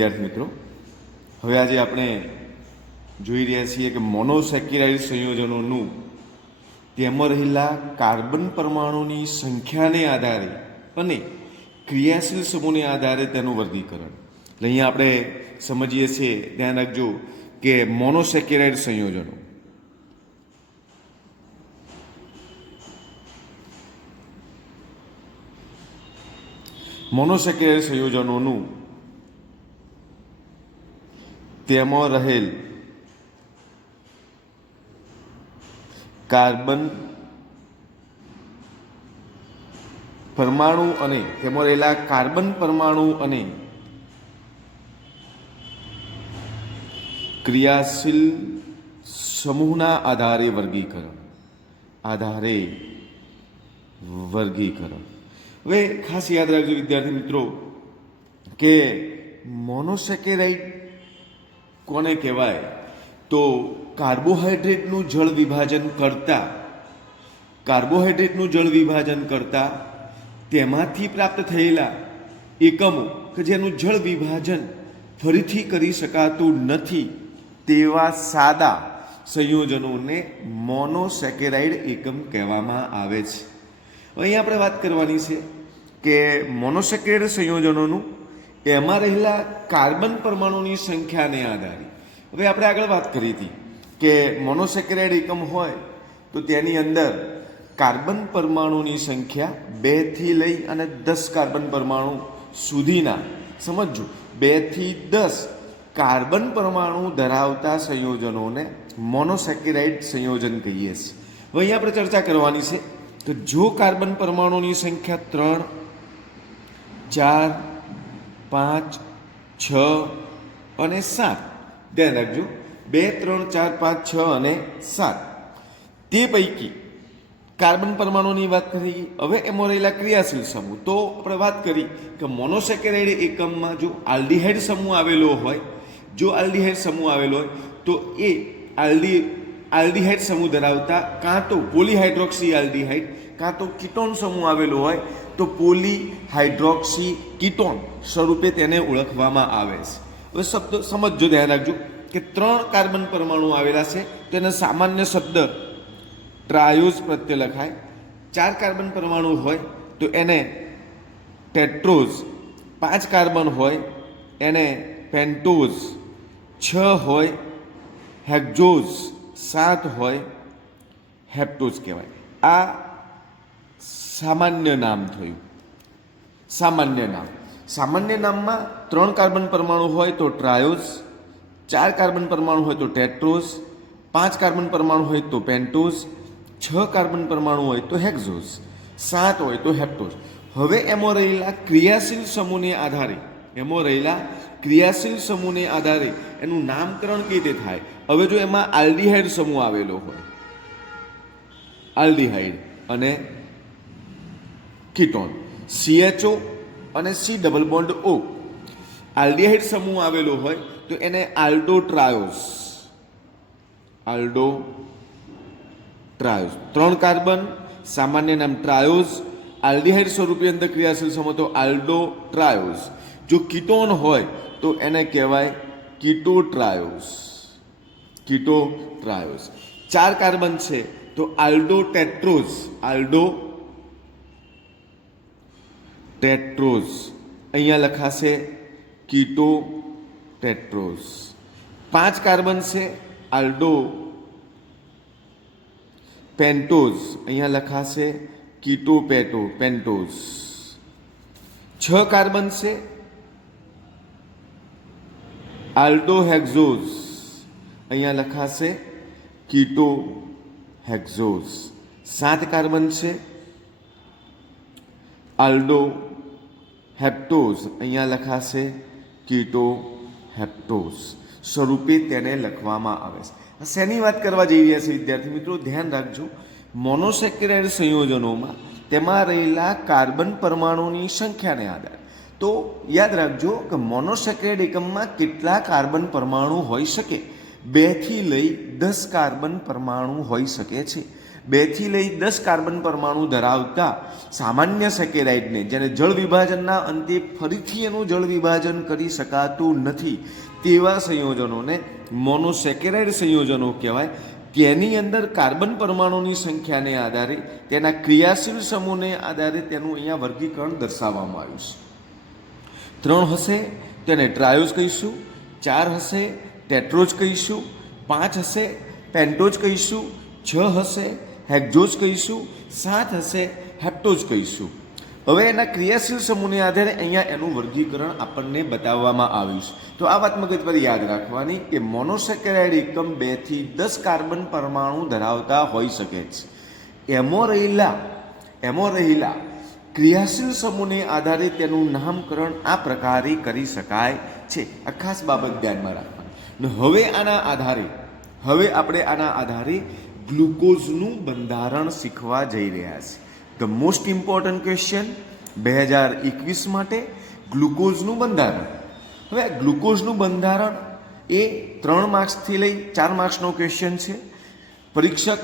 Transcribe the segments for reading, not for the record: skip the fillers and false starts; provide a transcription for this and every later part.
વિદ્યાર્થી મિત્રો, હવે આજે આપણે જોઈ રહ્યા છીએ કે મોનોસેકેરાઇડ સંયોજનોનું તેમાં રહેલા કાર્બન પરમાણુની સંખ્યાને આધારે અને ક્રિયાશીલ સમૂહને આધારે તેનું વર્ગીકરણ. એટલે અહીંયા આપણે સમજીએ છીએ, ધ્યાન રાખજો કે મોનોસેકેરાઇડ સંયોજનો મોનોસેકેરાઇડ સંયોજનોનું તેમાં રહેલ કાર્બન પરમાણુ અને તેમાં રહેલા કાર્બન પરમાણુ અને ક્રિયાશીલ સમૂહના આધારે વર્ગીકરણ. હવે ખાસ યાદ રાખજો વિદ્યાર્થી મિત્રો કે મોનોસેકેરાઇડ કોને કહેવાય? તો કાર્બોહાઈડ્રેટનું જળ વિભાજન કરતા તેમાંથી પ્રાપ્ત થયેલા એકમો કે જેનું જળ વિભાજન ફરીથી કરી શકાતું નથી તેવા સાદા સંયોજનોને મોનોસેકેરાઇડ એકમ કહેવામાં આવે છે. અહીં આપણે વાત કરવાની છે કે મોનોસેકેરાઇડ સંયોજનોનું એમાં રહેલા કાર્બન પરમાણુની સંખ્યાને આધારે. હવે આપણે આગળ વાત કરી હતી કે મોનોસેકેરાઇડ એકમ હોય તો તેની અંદર કાર્બન પરમાણુની સંખ્યા 2 થી લઈ અને 10 કાર્બન પરમાણુ સુધીના, સમજો 2 થી 10 કાર્બન પરમાણુ ધરાવતા સંયોજનોને મોનોસેકેરાઇડ સંયોજન કહીએ છીએ. હવે અહીં આપણે ચર્ચા કરવાની છે કે જો કાર્બન પરમાણુની સંખ્યા 3, 4, 5, 6 અને 7, ધ્યાન રાખજો 2, 3, 4, 5, 6 અને 7, તે પૈકી કાર્બન પરમાણુની વાત કરી. હવે એમાં રહેલા ક્રિયાશીલ સમૂહ, તો આપણે વાત કરી કે મોનોસેકેરાઇડ એકમમાં જો આલ્ડીહાઇડ સમૂહ આવેલો હોય, તો એ આલ્ડીહાઇડ સમૂહ ધરાવતા કાં તો પોલીહાઇડ્રોક્સી આલ્ડીહાઇડ કાં તો કીટોન સમૂહ આવેલો હોય તો પોલીહાઇડ્રોક્સી કીટોન સ્વરૂપે તેને ઓળખવામાં આવે છે. હવે શબ્દ સમજો, ધ્યાન રાખજો કે 3 કાર્બન પરમાણુ આવેલા છે તેને સામાન્ય શબ્દ ટ્રાયોઝ પ્રત્યે લખાય. 4 કાર્બન પરમાણુ હોય તો એને ટેટ્રોઝ, 5 કાર્બન હોય એને પેન્ટોઝ, 6 હોય હેક્ઝોઝ, 7 હોય હેપ્ટોઝ કહેવાય. આ સામાન્ય નામ થયું. સામાન્ય નામમાં 3 કાર્બન પરમાણુ હોય તો ટ્રાયોઝ, 4 કાર્બન પરમાણુ હોય તો ટેટ્રોઝ, 5 કાર્બન પરમાણુ હોય તો પેન્ટોઝ, 6 કાર્બન પરમાણુ હોય તો હેક્ઝોઝ, 7 હોય તો હેપ્ટોઝ. હવે એમાં રહેલા ક્રિયાશીલ સમૂહને આધારે એનું નામકરણ કેવી રીતે થાય? હવે જો એમાં આલ્ડીહાઇડ સમૂહ આવેલો હોય, આલ્ડીહાઇડ અને કીટોન CHO અને C double bond O, aldehyde સમૂહ આવેલો હોય તો એને આલ્ડોટ્રાયોઝ, 3 કાર્બન, સામાન્ય નામ ટ્રાયોઝ, આલ્ડીહાઇડ સ્વરૂપે અંદર ક્રિયાશીલ સમૂહ તો આલ્ડોટ્રાયોઝ. જો કીટોન હોય તો એને કહેવાય કીટોટ્રાયોઝ. 4 કાર્બન છે તો આલ્ડોટેટ્રોઝ, અહીંયા લખાશે કીટોટેટ્રોઝ. 5 કાર્બન છે પેન્ટોઝ, અહીંયા લખાશે પેન્ટોઝ. 6 કાર્બન છે આલ્ડોહેક્ઝોઝ, અહીંયા લખાશે કીટોહેક્ઝોઝ. 7 કાર્બન છે આલ્ડોહેપ્ટોઝ, અહીંયા લખાશે કીટોહેપ્ટોઝ સ્વરૂપે તેને લખવામાં આવે છે. શેની વાત કરવા જઈ રહ્યા છે વિદ્યાર્થી મિત્રો? ધ્યાન રાખજો, મોનોસેકેરાઇડ સંયોજનોમાં તેમાં રહેલા કાર્બન પરમાણુની સંખ્યાને આધારે. તો યાદ રાખજો કે મોનોસેકેરાઇડ એકમમાં કેટલા કાર્બન પરમાણુ હોઈ શકે? 2 થી લઈ 10 કાર્બન પરમાણુ હોઈ શકે છે. 2 થી લઈ 10 કાર્બન પરમાણુ ધરાવતા સામાન્ય સેકેરાઇડને, જ્યારે જળ વિભાજનના અંતે ફરીથી એનું જળ વિભાજન કરી શકાતું નથી તેવા સંયોજનોને મોનોસેકેરાઇડ સંયોજનો કહેવાય. તેની અંદર કાર્બન પરમાણુની સંખ્યાને આધારે, તેના ક્રિયાશીલ સમૂહને આધારે તેનું અહીંયા વર્ગીકરણ દર્શાવવામાં આવ્યું છે. 3 હશે તેને ટ્રાયોઝ કહીશું, 4 હશે ટેટ્રોઝ કહીશું, 5 હશે પેન્ટોઝ કહીશું, 6 હશે હેક્ઝોઝ કહીશું, 7 હશે હેપ્ટોઝ કહીશું. હવે એના ક્રિયાશીલ સમૂહને આધારે અહીંયા એનું વર્ગીકરણ આપણને બતાવવામાં આવ્યું છે. તો આ વાત મગજ પર યાદ રાખવાની કે મોનોસેકેરાઇડ એકમ 2 થી 10 કાર્બન પરમાણુ ધરાવતા હોઈ શકે છે. એમાં રહેલા ક્રિયાશીલ સમૂહને આધારે તેનું નામકરણ આ પ્રકારે કરી શકાય છે. આ ખાસ બાબત ધ્યાનમાં રાખવાની. હવે આપણે આના આધારે ગ્લુકોઝનું બંધારણ શીખવા જઈ રહ્યા છીએ. ધ મોસ્ટ ઇમ્પોર્ટન્ટ ક્વેશ્ચન 2021 માટે ગ્લુકોઝનું બંધારણ. હવે ગ્લુકોઝનું બંધારણ એ 3 માર્ક્સથી લઈ 4 માર્ક્સનો ક્વેશ્ચન છે. પરીક્ષક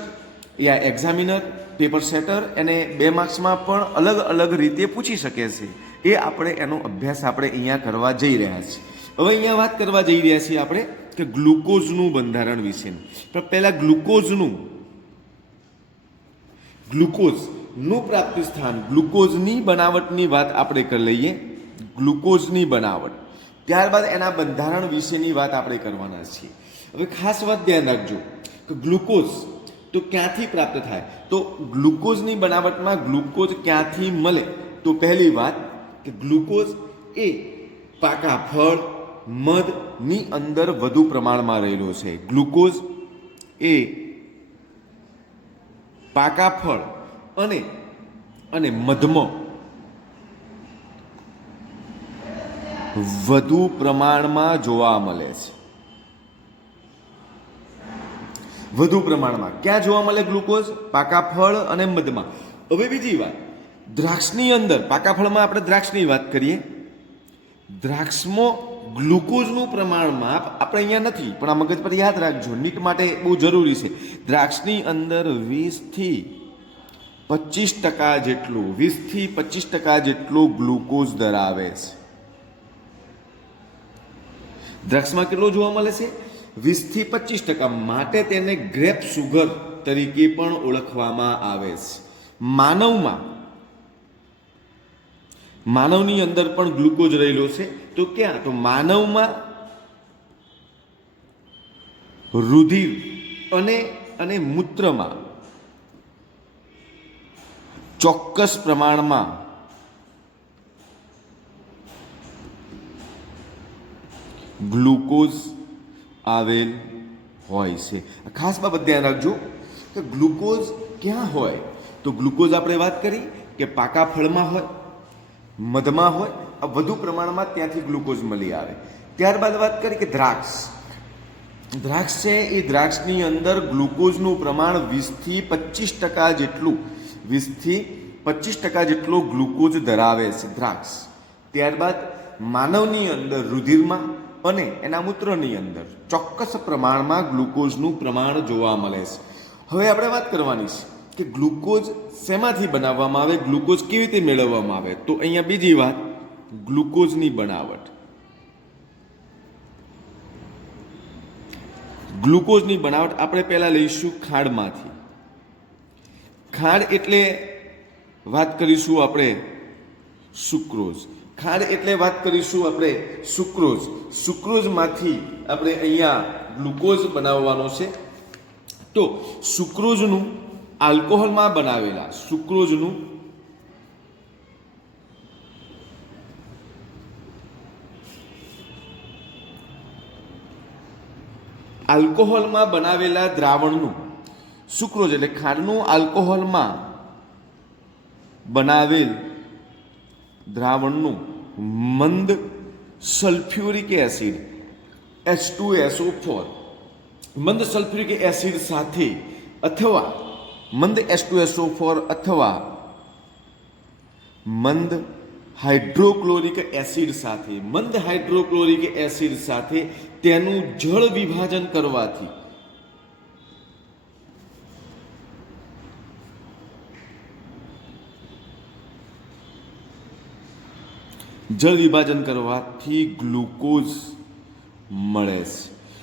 યા એક્ઝામિનર, પેપર સેટર એને 2 માર્ક્સમાં પણ અલગ અલગ રીતે પૂછી શકે છે. એ આપણે એનો અભ્યાસ આપણે અહીંયા કરવા જઈ રહ્યા છીએ. હવે અહીંયા વાત કરવા જઈ રહ્યા છીએ આપણે કે ગ્લુકોઝનું બંધારણ વિશેનું. પણ પહેલાં ગ્લુકોઝનું પ્રાપ્તિ સ્થાન, ગ્લુકોઝની બનાવટની વાત આપણે કરી લઈએ. ગ્લુકોઝની બનાવટ, ત્યારબાદ એના બંધારણ વિશેની વાત આપણે કરવાના છીએ. હવે ખાસ વાત ધ્યાન રાખજો કે ગ્લુકોઝ તો ક્યાંથી પ્રાપ્ત થાય? તો ગ્લુકોઝની બનાવટમાં ગ્લુકોઝ ક્યાંથી મળે? તો પહેલી વાત કે ગ્લુકોઝ એ પાકા ફળ, મધની અંદર વધુ પ્રમાણમાં રહેલો છે. ગ્લુકોઝ એ પાકા ફળ અને મધમાં વધુ પ્રમાણમાં જોવા મળે છે. વધુ પ્રમાણમાં ક્યાં જોવા મળે ગ્લુકોઝ? પાકા ફળ અને મધમાં. હવે બીજી વાત, દ્રાક્ષની અંદર, પાકા ફળમાં આપણે દ્રાક્ષની વાત કરીએ, દ્રાક્ષમાં ગ્લુકોઝનું પ્રમાણમાં આપણે અહીંયા નથી, પણ આ મગજ પર યાદ રાખજો, નીટ માટે બહુ જરૂરી છે. દ્રાક્ષની અંદર 20 થી 25% જેટલું ગ્લુકોઝ ધરાવે છે. દ્રાક્ષમાં કેટલો જોવા મળે છે? 20 થી 25%. માટે તેને ગ્રેપ સુગર તરીકે પણ ઓળખવામાં આવે છે. માનવની અંદર પણ ગ્લુકોઝ રહેલો છે. તો ક્યાં? તો માનવમાં રુધિર અને મૂત્રમાં ચોક્કસ પ્રમાણમાં ગ્લુકોઝ આવેલ હોય છે. ખાસ બાબત ધ્યાન રાખજો કે ગ્લુકોઝ ક્યાં હોય? તો ગ્લુકોઝ આપણે વાત કરી કે પાકા ફળમાં હોય, મધમાં હોય, આ વધુ પ્રમાણમાં ત્યાંથી ગ્લુકોઝ મળી આવે. ત્યારબાદ વાત કરી કે દ્રાક્ષ છે, એ દ્રાક્ષની અંદર ગ્લુકોઝનું પ્રમાણ 20 થી 25% જેટલો ગ્લુકોઝ ધરાવે છે દ્રાક્ષ. ત્યારબાદ માનવની અંદર રુધિરમાં અને એના મૂત્રની અંદર ચોક્કસ પ્રમાણમાં ગ્લુકોઝનું પ્રમાણ જોવા મળે છે. હવે આપણે વાત કરવાની છે કે ગ્લુકોઝ શેમાંથી બનાવવામાં આવે, ગ્લુકોઝ કેવી રીતે મેળવવામાં આવે? તો અહીંયા બીજી વાત, ગ્લુકોઝની બનાવટ. ગ્લુકોઝની બનાવટ આપણે પહેલા લઈશું ખાંડમાંથી. ખાંડ એટલે વાત કરીશું આપણે સુક્રોઝ. સુક્રોઝમાંથી આપણે અહીંયા ગ્લુકોઝ બનાવવાનો છે. તો સુક્રોઝનું આલ્કોહોલમાં બનાવેલા સુક્રોઝનું આલ્કોહોલમાં બનાવેલા દ્રાવણનું, સુક્રોઝ એટલે ખાંડનું આલ્કોહોલમાં બનાવેલ દ્રાવણનું મંદ સલ્ફ્યુરિક એસિડ H2SO4 મંદ સલ્ફ્યુરિક એસિડ સાથે અથવા મંદ H2SO4 અથવા મંદ હાઇડ્રોક્લોરિક એસિડ સાથે તેનું જળ વિભાજન કરવાથી જળ વિભાજન કરવાથી ગ્લુકોઝ મળે છે.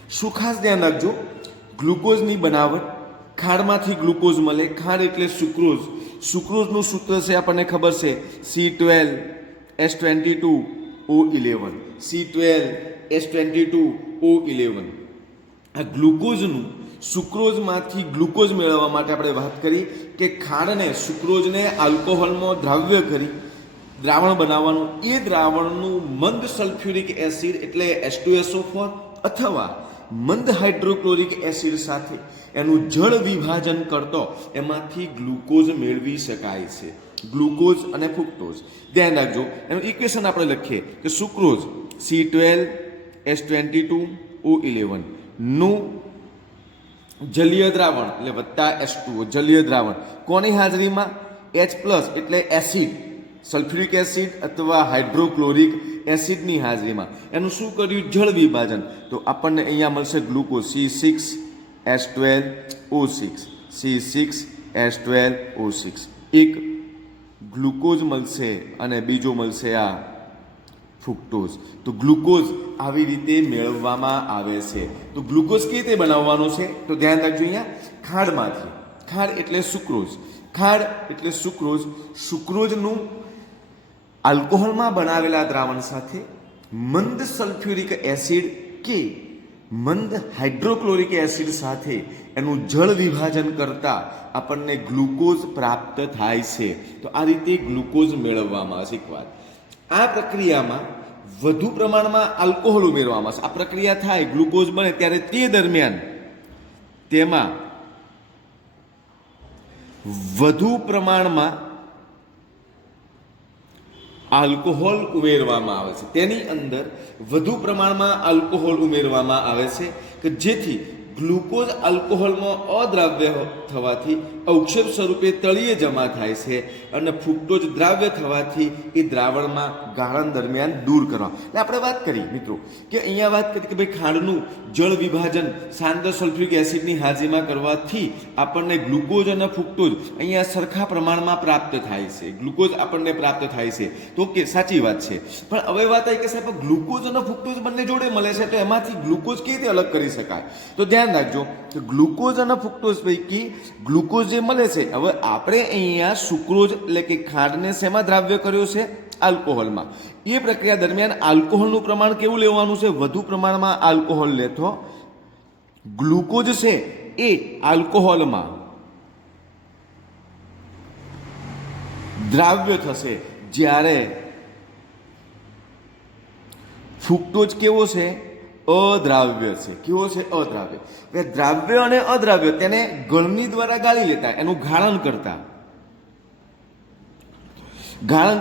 શું ખાસ ધ્યાન રાખજો, ગ્લુકોઝની બનાવટ ખાંડમાંથી ગ્લુકોઝ મળે. ખાંડ એટલે સુક્રોઝ. સુક્રોઝનું સૂત્ર છે આપણને ખબર છે C12H22O11. C12H22O11. આ ગ્લુકોઝનું સુક્રોઝમાંથી ગ્લુકોઝ મેળવવા માટે આપણે વાત કરી કે ખાંડને સુક્રોઝને આલ્કોહોલમાં દ્રાવ્ય કરી દ્રાવણ બનાવવાનું. એ દ્રાવણનું મંદ સલ્ફ્યુરિક એસિડ એટલે H2SO4 અથવા મંદ હાઇડ્રોક્લોરિક એસિડ સાથે એનું જળ વિભાજન કરતો એમાંથી ગ્લુકોઝ મેળવી શકાય છે. ગ્લુકોઝ અને ફ્રુક્ટોઝ ધ્યાન રાખજો. એનું ઇક્વેશન આપણે લખીએ કે સુક્રોઝ C12H22O11 નું જલીય દ્રાવણ એટલે વત્તા H2O જલીય દ્રાવણ કોની હાજરીમાં H+ એટલે એસિડ સલ્ફ્યુરિક એસિડ અથવા હાઇડ્રોક્લોરિક એસિડની હાજરીમાં એનું શું કર્યું જળ વિભાજન. તો આપણને અહીંયા મળશે ગ્લુકોઝ C6H12O6 C6H12O6 એક ગ્લુકોઝ મળશે અને બીજો મળશે આ ફ્રુક્ટોઝ. તો ગ્લુકોઝ આવી રીતે મેળવવામાં આવે છે. તો ગ્લુકોઝ કેવી રીતે બનાવવાનો છે તો ધ્યાન રાખજો. અહીંયા ખાંડમાંથી, ખાંડ એટલે સુક્રોઝ, ખાંડ એટલે સુક્રોઝ, સુક્રોઝનું આલ્કોહોલમાં બનાવેલા દ્રાવણ સાથે મંદ સલ્ફ્યુરિક એસિડ કે મંદ હાઇડ્રોક્લોરિક એસિડ સાથે એનું જળ વિભાજન કરતા આપણને ગ્લુકોઝ પ્રાપ્ત થાય છે. તો આ રીતે ગ્લુકોઝ મેળવવામાં આવે છે. એક વાત, આ પ્રક્રિયામાં વધુ પ્રમાણમાં આલ્કોહોલ ઉમેરવામાં આવશે. આ પ્રક્રિયા થાય ગ્લુકોઝ બને ત્યારે તે દરમિયાન તેમાં વધુ પ્રમાણમાં આલ્કોહોલ ઉમેરવામાં આવે છે. તેની અંદર વધુ પ્રમાણમાં આલ્કોહોલ ઉમેરવામાં આવે છે કે જેથી ગ્લુકોઝ આલ્કોહોલમાં અદ્રાવ્ય થવાથી અવક્ષેપ સ્વરૂપે તળિયે જમા થાય છે અને ફ્રુક્ટોઝ દ્રાવ્ય થવાથી એ દ્રાવણમાં ગાળણ દરમિયાન દૂર કરવા. એટલે આપણે વાત કરી મિત્રો કે અહીંયા વાત કરી કે ભાઈ ખાંડનું જળ વિભાજન સાંદ્ર સલ્ફ્યુરિક એસિડની હાજરીમાં કરવાથી આપણને ગ્લુકોઝ અને ફ્રુક્ટોઝ અહીંયા સરખા પ્રમાણમાં પ્રાપ્ત થાય છે. ગ્લુકોઝ આપણને પ્રાપ્ત થાય છે. તો કે સાચી વાત છે. પણ હવે વાત આવી કે સાહેબ ગ્લુકોઝ અને ફ્રુક્ટોઝ બંને જોડે મળે છે તો એમાંથી ગ્લુકોઝ કેવી રીતે અલગ કરી શકાય? તો ધ્યાન રાખજો કે ગ્લુકોઝ અને ફ્રુક્ટોઝ પૈકી ગ્લુકોઝ જે મળે છે, હવે આપણે અહીંયા સુક્રોઝ એટલે કે ખાંડને શેમાં દ્રાવ્ય કર્યો છે? આલ્કોહોલમાં. એ પ્રક્રિયા દરમિયાન આલ્કોહોલનું પ્રમાણ કેવું લેવાનું છે? વધુ પ્રમાણમાં આલ્કોહોલ લેતો ગ્લુકોઝ છે એ આલ્કોહોલમાં દ્રાવ્ય થશે, જ્યારે ફ્રુક્ટોઝ કેવો છે? અદ્રાવ્ય છે. કેવો છે? અદ્રાવ્ય. દ્રાવ્ય અને અદ્રાવ્ય તેને ગળણી દ્વારા ગાળી લેતા, એનું ગાળણ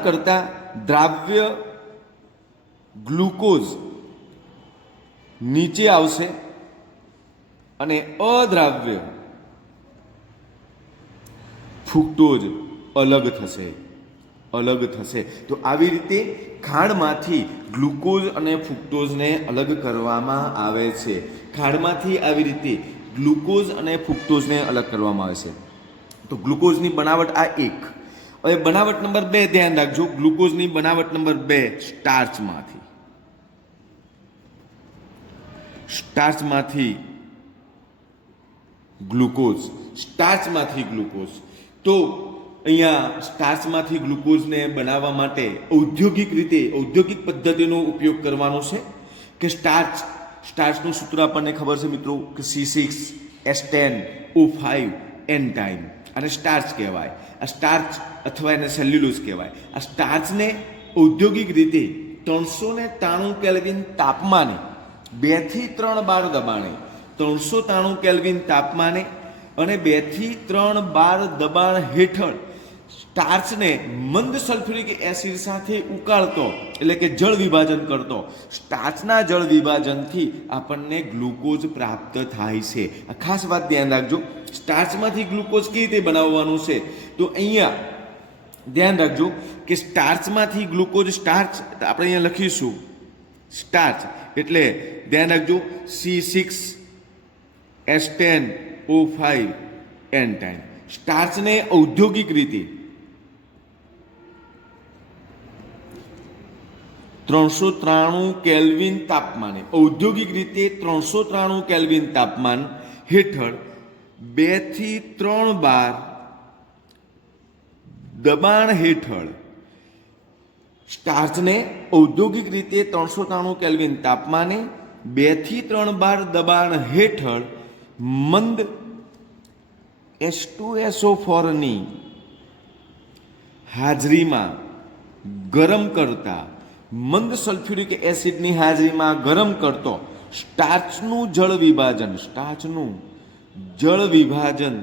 કરતા દ્રાવ્ય ગ્લુકોઝ નીચે આવશે અને અદ્રાવ્ય ફ્રુક્ટોઝ અલગ થશે. તો આવી રીતે ખાંડમાંથી ગ્લુકોઝ અને ફ્રુક્ટોઝને અલગ કરવામાં આવે છે. ખાંડમાંથી આવી રીતે ગ્લુકોઝ અને ફ્રુક્ટોઝને અલગ કરવામાં આવે છે. તો ગ્લુકોઝની બનાવટ આ એક. હવે બનાવટ નંબર 2 ધ્યાન રાખજો. ગ્લુકોઝની બનાવટ નંબર 2 સ્ટાર્ચમાંથી ગ્લુકોઝ. તો અહીંયા સ્ટાર્ચમાંથી ગ્લુકોઝને બનાવવા માટે ઔદ્યોગિક પદ્ધતિનો ઉપયોગ કરવાનો છે કે સ્ટાર્ચનું સૂત્ર આપણને ખબર છે મિત્રો કે C6H10O5 એન્ટાઇમ. અને સ્ટાર્ચ કહેવાય. આ સ્ટાર્ચ અથવા એને સેલ્યુલોઝ કહેવાય. આ સ્ટાર્ચને ઔદ્યોગિક રીતે 393 કેલ્વિન તાપમાને 2 થી 3 બાર દબાણે 393 કેલ્વિન તાપમાને અને 2 થી 3 બાર દબાણ હેઠળ સ્ટાર્ચને મંદ સલ્ફ્યુરિક એસિડ સાથે ઉકાળતો એટલે કે જળ વિભાજન કરતો. સ્ટાર્ચના જળ વિભાજનથી આપણને ગ્લુકોઝ પ્રાપ્ત થાય છે. આ ખાસ વાત ધ્યાન રાખજો. સ્ટાર્ચમાંથી ગ્લુકોઝ કેવી રીતે બનાવવાનું છે? તો અહીંયા ધ્યાન રાખજો કે સ્ટાર્ચમાંથી ગ્લુકોઝ, સ્ટાર્ચ આપણે અહીંયા લખીશું સ્ટાર્ચ એટલે ધ્યાન રાખજો C6H10O5 એન્ટાઇમ. સ્ટાર્ચને ઔદ્યોગિક રીતે 393 કેલ્વિન તાપમાને, ઔદ્યોગિક રીતે 393 કેલ્વિન તાપમાન હેઠળ 2 થી 3 બાર દબાણ હેઠળ સ્ટાર્ચને ઔદ્યોગિક રીતે 393 કેલ્વિન તાપમાને 2 થી 3 બાર દબાણ હેઠળ મંદ H2SO4 ની હાજરીમાં ગરમ કરતા, મંદ સલ્ફ્યુરિક એસિડની હાજરીમાં ગરમ કરતો સ્ટાર્ચનું જળ વિભાજન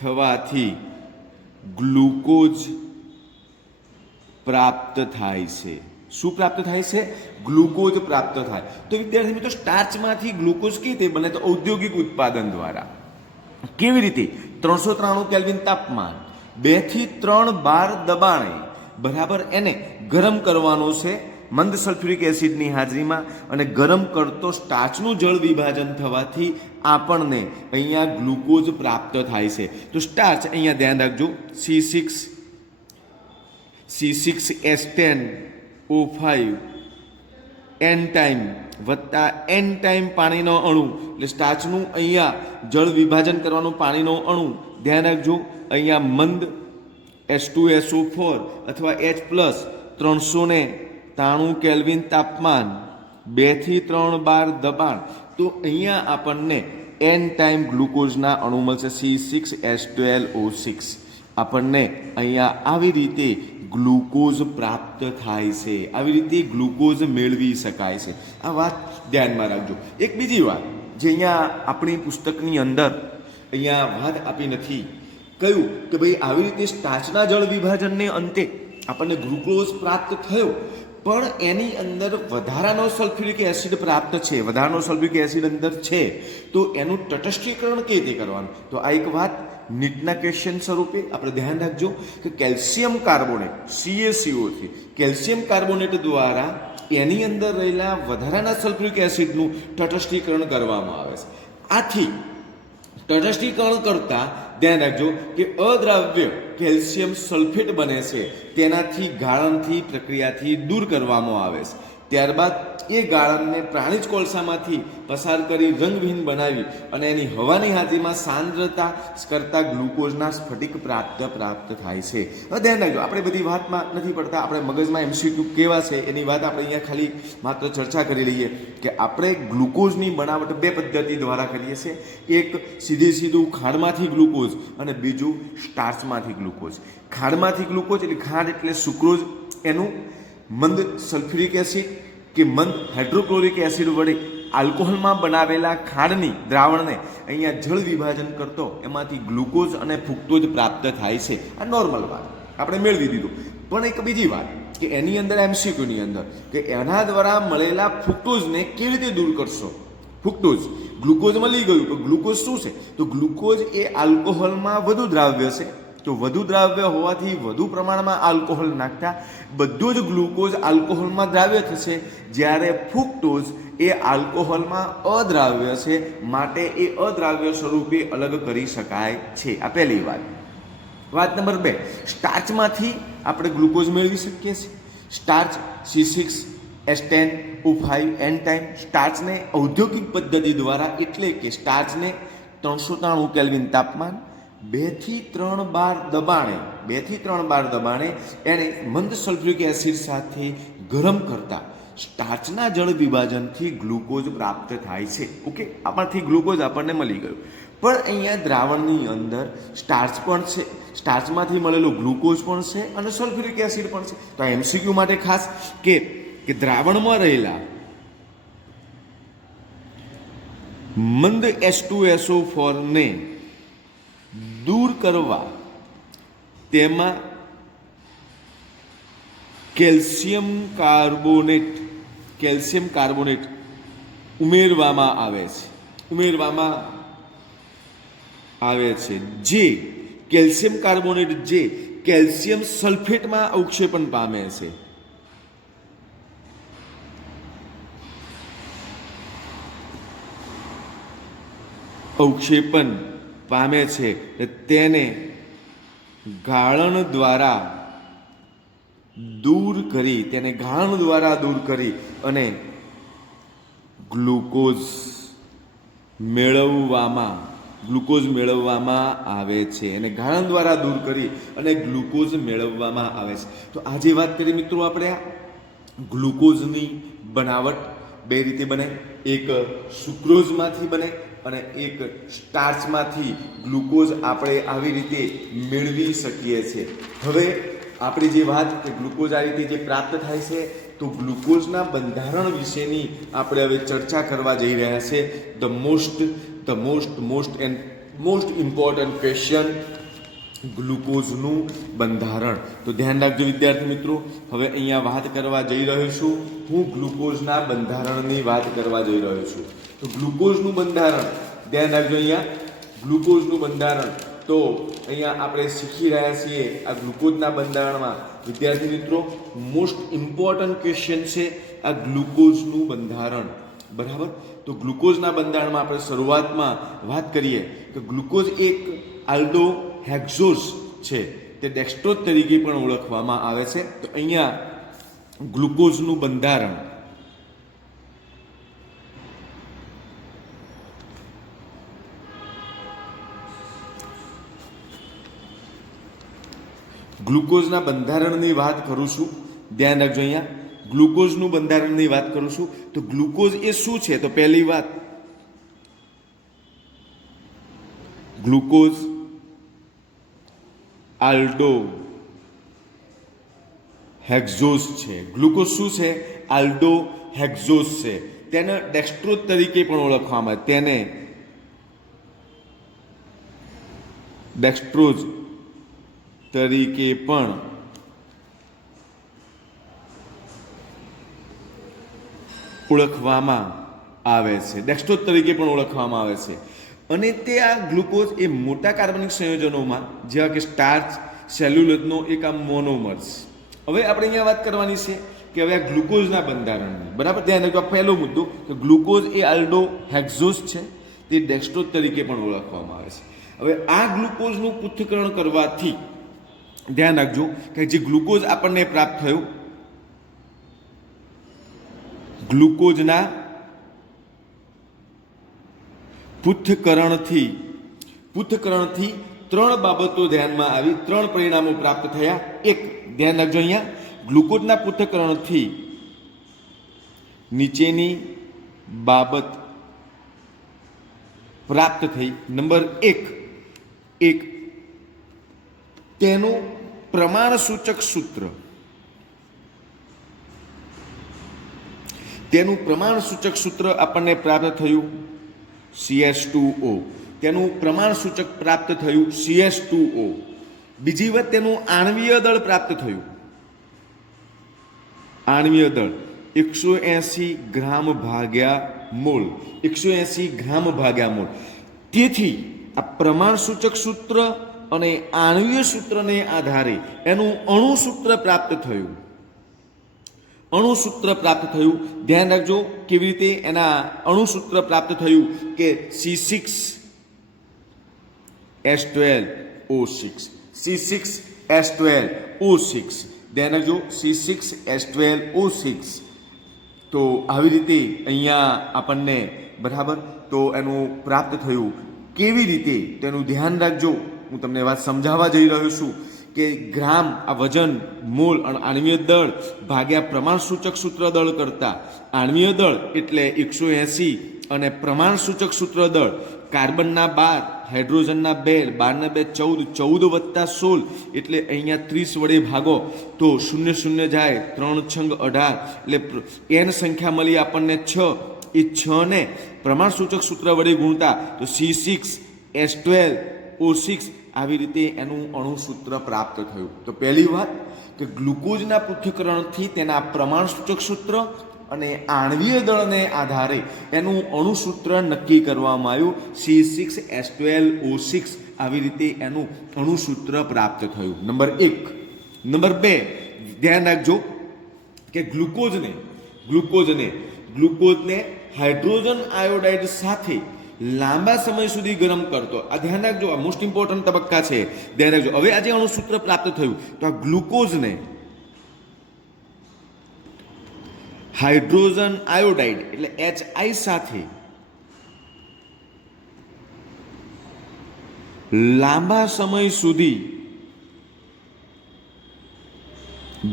થવાથી ગ્લુકોઝ પ્રાપ્ત થાય છે. શું પ્રાપ્ત થાય છે? ગ્લુકોઝ પ્રાપ્ત થાય. તો વિદ્યાર્થી મિત્રો, સ્ટાર્ચમાંથી ગ્લુકોઝ કેવી રીતે બને? તો ઔદ્યોગિક ઉત્પાદન દ્વારા. કેવી રીતે? 393 કેલ્વિન તાપમાન, 2 થી 3 બાર દબાણે બરાબર એને ગરમ કરવાનું છે મંદ સલ્ફ્યુરિક એસિડની હાજરીમાં, અને ગરમ કરતો સ્ટાર્ચનું જળ વિભાજન થવાથી આપણને અહીંયા ગ્લુકોઝ પ્રાપ્ત થાય છે. તો સ્ટાર્ચ અહીંયા ધ્યાન રાખજો, C6H10O5 N ટાઈમ વત્તા N ટાઈમ પાણીનો અણુ, એટલે સ્ટાર્ચનું અહીંયા જળ વિભાજન કરવાનું પાણીનો અણુ. ધ્યાન રાખજો, અહીંયા મંદ H2SO4 અથવા H+, 393 કેલ્વિન તાપમાન, 2 થી 3 બાર દબાણ. તો અહીંયા આપણને N ટાઈમ ગ્લુકોઝના અણુ મળશે, C6H12O6. આપણને અહીંયા આવી રીતે ગ્લુકોઝ પ્રાપ્ત થાય છે, આવી રીતે ગ્લુકોઝ મેળવી શકાય છે. આ વાત ધ્યાનમાં રાખજો. એક બીજી વાત જે અહીંયા આપણી પુસ્તકની અંદર અહીંયા વાત આપી નથી, કહ્યું કે ભાઈ આવી રીતે સ્ટાર્ચના જળ વિભાજનને અંતે આપણને ગ્લુકોઝ પ્રાપ્ત થયો, પણ એની અંદર વધારાનો સલ્ફ્યુરિક એસિડ પ્રાપ્ત છે, વધારાનો સલ્ફ્યુરિક એસિડ અંદર છે, તો એનું તટસ્થીકરણ કેવી રીતે કરવાનું? તો આ એક વાત નીટના ક્વેશ્ચન સ્વરૂપે આપણે ધ્યાન રાખજો કે calcium carbonate CaCO3 calcium carbonate દ્વારા એની અંદર રહેલા વધારાના સલ્ફ્યુરિક એસિડનું તટસ્થીકરણ કરવામાં આવે છે. આથી તટસ્થીકરણ કરતા ધ્યાન રાખજો કે અદ્રાવ્ય કેલ્શિયમ સલ્ફેટ બને છે, તેનાથી ગાળણથી પ્રક્રિયાથી દૂર કરવામાં આવે છે. ત્યારબાદ એ ગાળણને પ્રાણીજ કોલસામાંથી પસાર કરી રંગવિહીન બનાવી અને એની હવાની હાજરીમાં સાંદ્રતા કરતા ગ્લુકોઝના સ્ફટિક પ્રાપ્ત થાય છે. હવે ધ્યાન રાખજો, આપણે બધી વાતમાં નથી પડતા, આપણે મગજમાં MCQ કેવા છે એની વાત આપણે અહીંયા ખાલી માત્ર ચર્ચા કરી લઈએ કે આપણે ગ્લુકોઝની બનાવટ બે પદ્ધતિ દ્વારા કરીએ છીએ. એક સીધું ખાંડમાંથી ગ્લુકોઝ અને બીજું સ્ટાર્ચમાંથી ગ્લુકોઝ. ખાંડમાંથી ગ્લુકોઝ એટલે ખાંડ એટલે સુક્રોઝ, એનું મંદ સલ્ફ્યુરિક એસિડ કે મંદ હાઇડ્રોક્લોરિક એસિડ વડે આલ્કોહોલમાં બનાવેલા ખાંડની દ્રાવણને અહીંયા જળ વિભાજન કરતો એમાંથી ગ્લુકોઝ અને ફ્રુક્ટોઝ પ્રાપ્ત થાય છે. આ નોર્મલ વાત આપણે મેળવી દીધું. પણ એક બીજી વાત કે એની અંદર MCQની અંદર કે એના દ્વારા મળેલા ફ્રુક્ટોઝને કેવી રીતે દૂર કરશો? ફ્રુક્ટોઝ ગ્લુકોઝ મળી ગયું, તો ગ્લુકોઝ શું છે? તો ગ્લુકોઝ એ આલ્કોહોલમાં વધુ દ્રાવ્ય છે, તો વધુ દ્રાવ્ય હોવાથી વધુ પ્રમાણમાં આલ્કોહોલ નાખતા બધું જ ગ્લુકોઝ આલ્કોહોલમાં દ્રાવ્ય થશે, જ્યારે ફ્રુક્ટોઝ એ આલ્કોહોલમાં અદ્રાવ્ય છે, માટે એ અદ્રાવ્ય સ્વરૂપે અલગ કરી શકાય છે. આ પહેલી વાત. વાત નંબર 2, સ્ટાર્ચમાંથી આપણે ગ્લુકોઝ મેળવી શકીએ છીએ. સ્ટાર્ચ C6H10O5 N ટાઈમ સ્ટાર્ચને ઔદ્યોગિક પદ્ધતિ દ્વારા, એટલે કે સ્ટાર્ચને 393 કેલ્વિન તાપમાન, 2 થી 3 બાર દબાણે એને મંદ સલ્ફ્યુરિક એસિડ સાથે ગરમ કરતા સ્ટાર્ચના જળ વિભાજનથી ગ્લુકોઝ પ્રાપ્ત થાય છે. ઓકે, આમાંથી ગ્લુકોઝ આપણને મળી ગયું. પણ અહીંયા દ્રાવણની અંદર સ્ટાર્ચ પણ છે, સ્ટાર્ચમાંથી મળેલો ગ્લુકોઝ પણ છે અને સલ્ફ્યુરિક એસિડ પણ છે. તો આ MCQ માટે ખાસ કે દ્રાવણમાં રહેલા મંદ H2SO4 ને દૂર કરવા તેમાં કેલ્શિયમ કાર્બોનેટ ઉમેરવામાં આવે છે, જે કેલ્શિયમ કાર્બોનેટ જે કેલ્શિયમ સલ્ફેટમાં અવક્ષેપણ પામે છે. તેને ગાળણ દ્વારા દૂર કરી, તેને ઘાણ દ્વારા દૂર કરી અને ગ્લુકોઝ મેળવવામાં આવે છે. એને ઘાણ દ્વારા દૂર કરી અને ગ્લુકોઝ મેળવવામાં આવે છે. તો આજે વાત કરીએ મિત્રો આપણે આ ગ્લુકોઝની બનાવટ બે રીતે બને. એક સુક્રોઝમાંથી બને અને એક સ્ટાર્ચમાંથી ગ્લુકોઝ આપણે આવી રીતે મેળવી શકીએ છીએ. હવે આપણે જે વાત કે ગ્લુકોઝ આ રીતે જે પ્રાપ્ત થાય છે, તો ગ્લુકોઝના બંધારણ વિશેની આપણે હવે ચર્ચા કરવા જઈ રહ્યા છે. મોસ્ટ ઇમ્પોર્ટન્ટ ક્વેશ્ચન, ગ્લુકોઝનું બંધારણ. તો ધ્યાન રાખજો વિદ્યાર્થી મિત્રો, હવે અહીંયા વાત કરવા જઈ રહ્યો છું, હું ગ્લુકોઝના બંધારણની વાત કરવા જઈ રહ્યો છું. તો ગ્લુકોઝનું બંધારણ ધ્યાન રાખજો. અહીંયા ગ્લુકોઝનું બંધારણ તો અહીંયા આપણે શીખી રહ્યા છીએ. આ ગ્લુકોઝના બંધારણમાં વિદ્યાર્થી મિત્રો મોસ્ટ ઇમ્પોર્ટન્ટ ક્વેશ્ચન છે આ ગ્લુકોઝનું બંધારણ. બરાબર. તો ગ્લુકોઝના બંધારણમાં આપણે શરૂઆતમાં વાત કરીએ કે ગ્લુકોઝ એક આલ્ડોહેક્ઝોઝ છે, તે ડેક્સ્ટ્રોઝ તરીકે પણ ઓળખવામાં આવે છે. તો અહીંયા ગ્લુકોઝનું બંધારણ ગ્લુકોઝના બંધારણની વાત કરું છું. ધ્યાન રાખજો, અહીંયા ગ્લુકોઝનું બંધારણની વાત કરું છું. તો ગ્લુકોઝ એ શું છે? તો પહેલી વાત, ગ્લુકોઝ આલ્ડોહેક્ઝોઝ છે. ગ્લુકોઝ શું છે? આલ્ડોહેક્ઝોઝ છે. તેને ડેક્સ્ટ્રોઝ તરીકે પણ ઓળખવામાં આવે, તેને ડેક્સ્ટ્રોઝ તરીકે પણ ઓળખવામાં આવે છે. ડેક્સ્ટ્રોઝ તરીકે પણ ઓળખવામાં આવે છે. અને તે આ ગ્લુકોઝ એ મોટા કાર્બનિક સંયોજનોમાં જેવા કે સ્ટાર્ચ, સેલ્યુલોઝનો એક આ મોનોમર્સ. હવે આપણે અહીંયા વાત કરવાની છે કે હવે આ ગ્લુકોઝના બંધારણની. બરાબર. ધ્યાન રાખજો, પહેલો મુદ્દો કે ગ્લુકોઝ એ આલ્ડોહેક્ઝોઝ છે, તે ડેક્સ્ટ્રોઝ તરીકે પણ ઓળખવામાં આવે છે. હવે આ ગ્લુકોઝનું પૃથ્થકરણ કરવાથી ધ્યાન રાખજો કે જે ગ્લુકોઝ આપણને પ્રાપ્ત થયું, ગ્લુકોઝના પૃથ્થકરણથી ત્રણ બાબતો ધ્યાનમાં આવી, ત્રણ પરિણામો પ્રાપ્ત થયા. એક, ધ્યાન રાખજો અહીંયા, ગ્લુકોઝના પૃથ્થકરણથી નીચેની બાબત પ્રાપ્ત થઈ. નંબર એક તેનું પ્રમાણસૂચક સૂત્ર, આપણને પ્રાપ્ત થયું CH2O. તેનું પ્રમાણસૂચક પ્રાપ્ત થયું CH2O. બીજી વાત, તેનું આણ્વીય દળ પ્રાપ્ત થયું. આણ્વીય દળ 180 ગ્રામ ભાગ્યા મોલ. તેથી આ પ્રમાણસૂચક સૂત્ર અને આણ્વીય સૂત્રને આધારે એનું અણુસૂત્ર પ્રાપ્ત થયું. ધ્યાન રાખજો કેવી રીતે એના અણુસૂત્ર પ્રાપ્ત થયું કે C6H12O6. ધ્યાન રાખજો, C6H12O6. તો આવી રીતે અહીંયા આપણને બરાબર તો એનું પ્રાપ્ત થયું. કેવી રીતે તેનું ધ્યાન રાખજો, હું તમને વાત સમજાવવા જઈ રહ્યો છું કે ગ્રામ આ વજન, મોલ અને આણ્વીય દળ ભાગ્યા પ્રમાણસૂચક સૂત્ર દળ કરતા આણ્વીય દળ એટલે 180 અને પ્રમાણસૂચક સૂત્ર દળ કાર્બનના 12, હાઇડ્રોજનના 2, 12 ને 2 14 વત્તા 16 એટલે અહીંયા 30 વડે ભાગો તો 0 0 જાય, 3 છંગ 18 એટલે n સંખ્યા મળી આપણને 6. એ 6 ને પ્રમાણસૂચક સૂત્ર વડે ગુણતા તો C6H12O6 આવી રીતે એનું અણુસૂત્ર પ્રાપ્ત થયું. તો પહેલી વાત કે ગ્લુકોઝના પૃથ્થકરણથી તેના પ્રમાણસૂચક સૂત્ર અને આણ્વીય દળને આધારે એનું અણુસૂત્ર નક્કી કરવામાં આવ્યું C6H12O6. આવી રીતે એનું અણુસૂત્ર પ્રાપ્ત થયું. નંબર 1. નંબર 2, ધ્યાન રાખજો કે ગ્લુકોઝને હાઇડ્રોજન આયોડાઇડ સાથે લાંબા સમય સુધી ગરમ કરતો. આ ધ્યાન રાખજો, આ મોસ્ટ ઇમ્પોર્ટન્ટ તબક્કા છે. ધ્યાન રાખજો. હવે આજે અણુસૂત્ર પ્રાપ્ત થયું તો આ ગ્લુકોઝને હાઇડ્રોજન આયોડાઇડ એટલે HI સાથે લાંબા સમય સુધી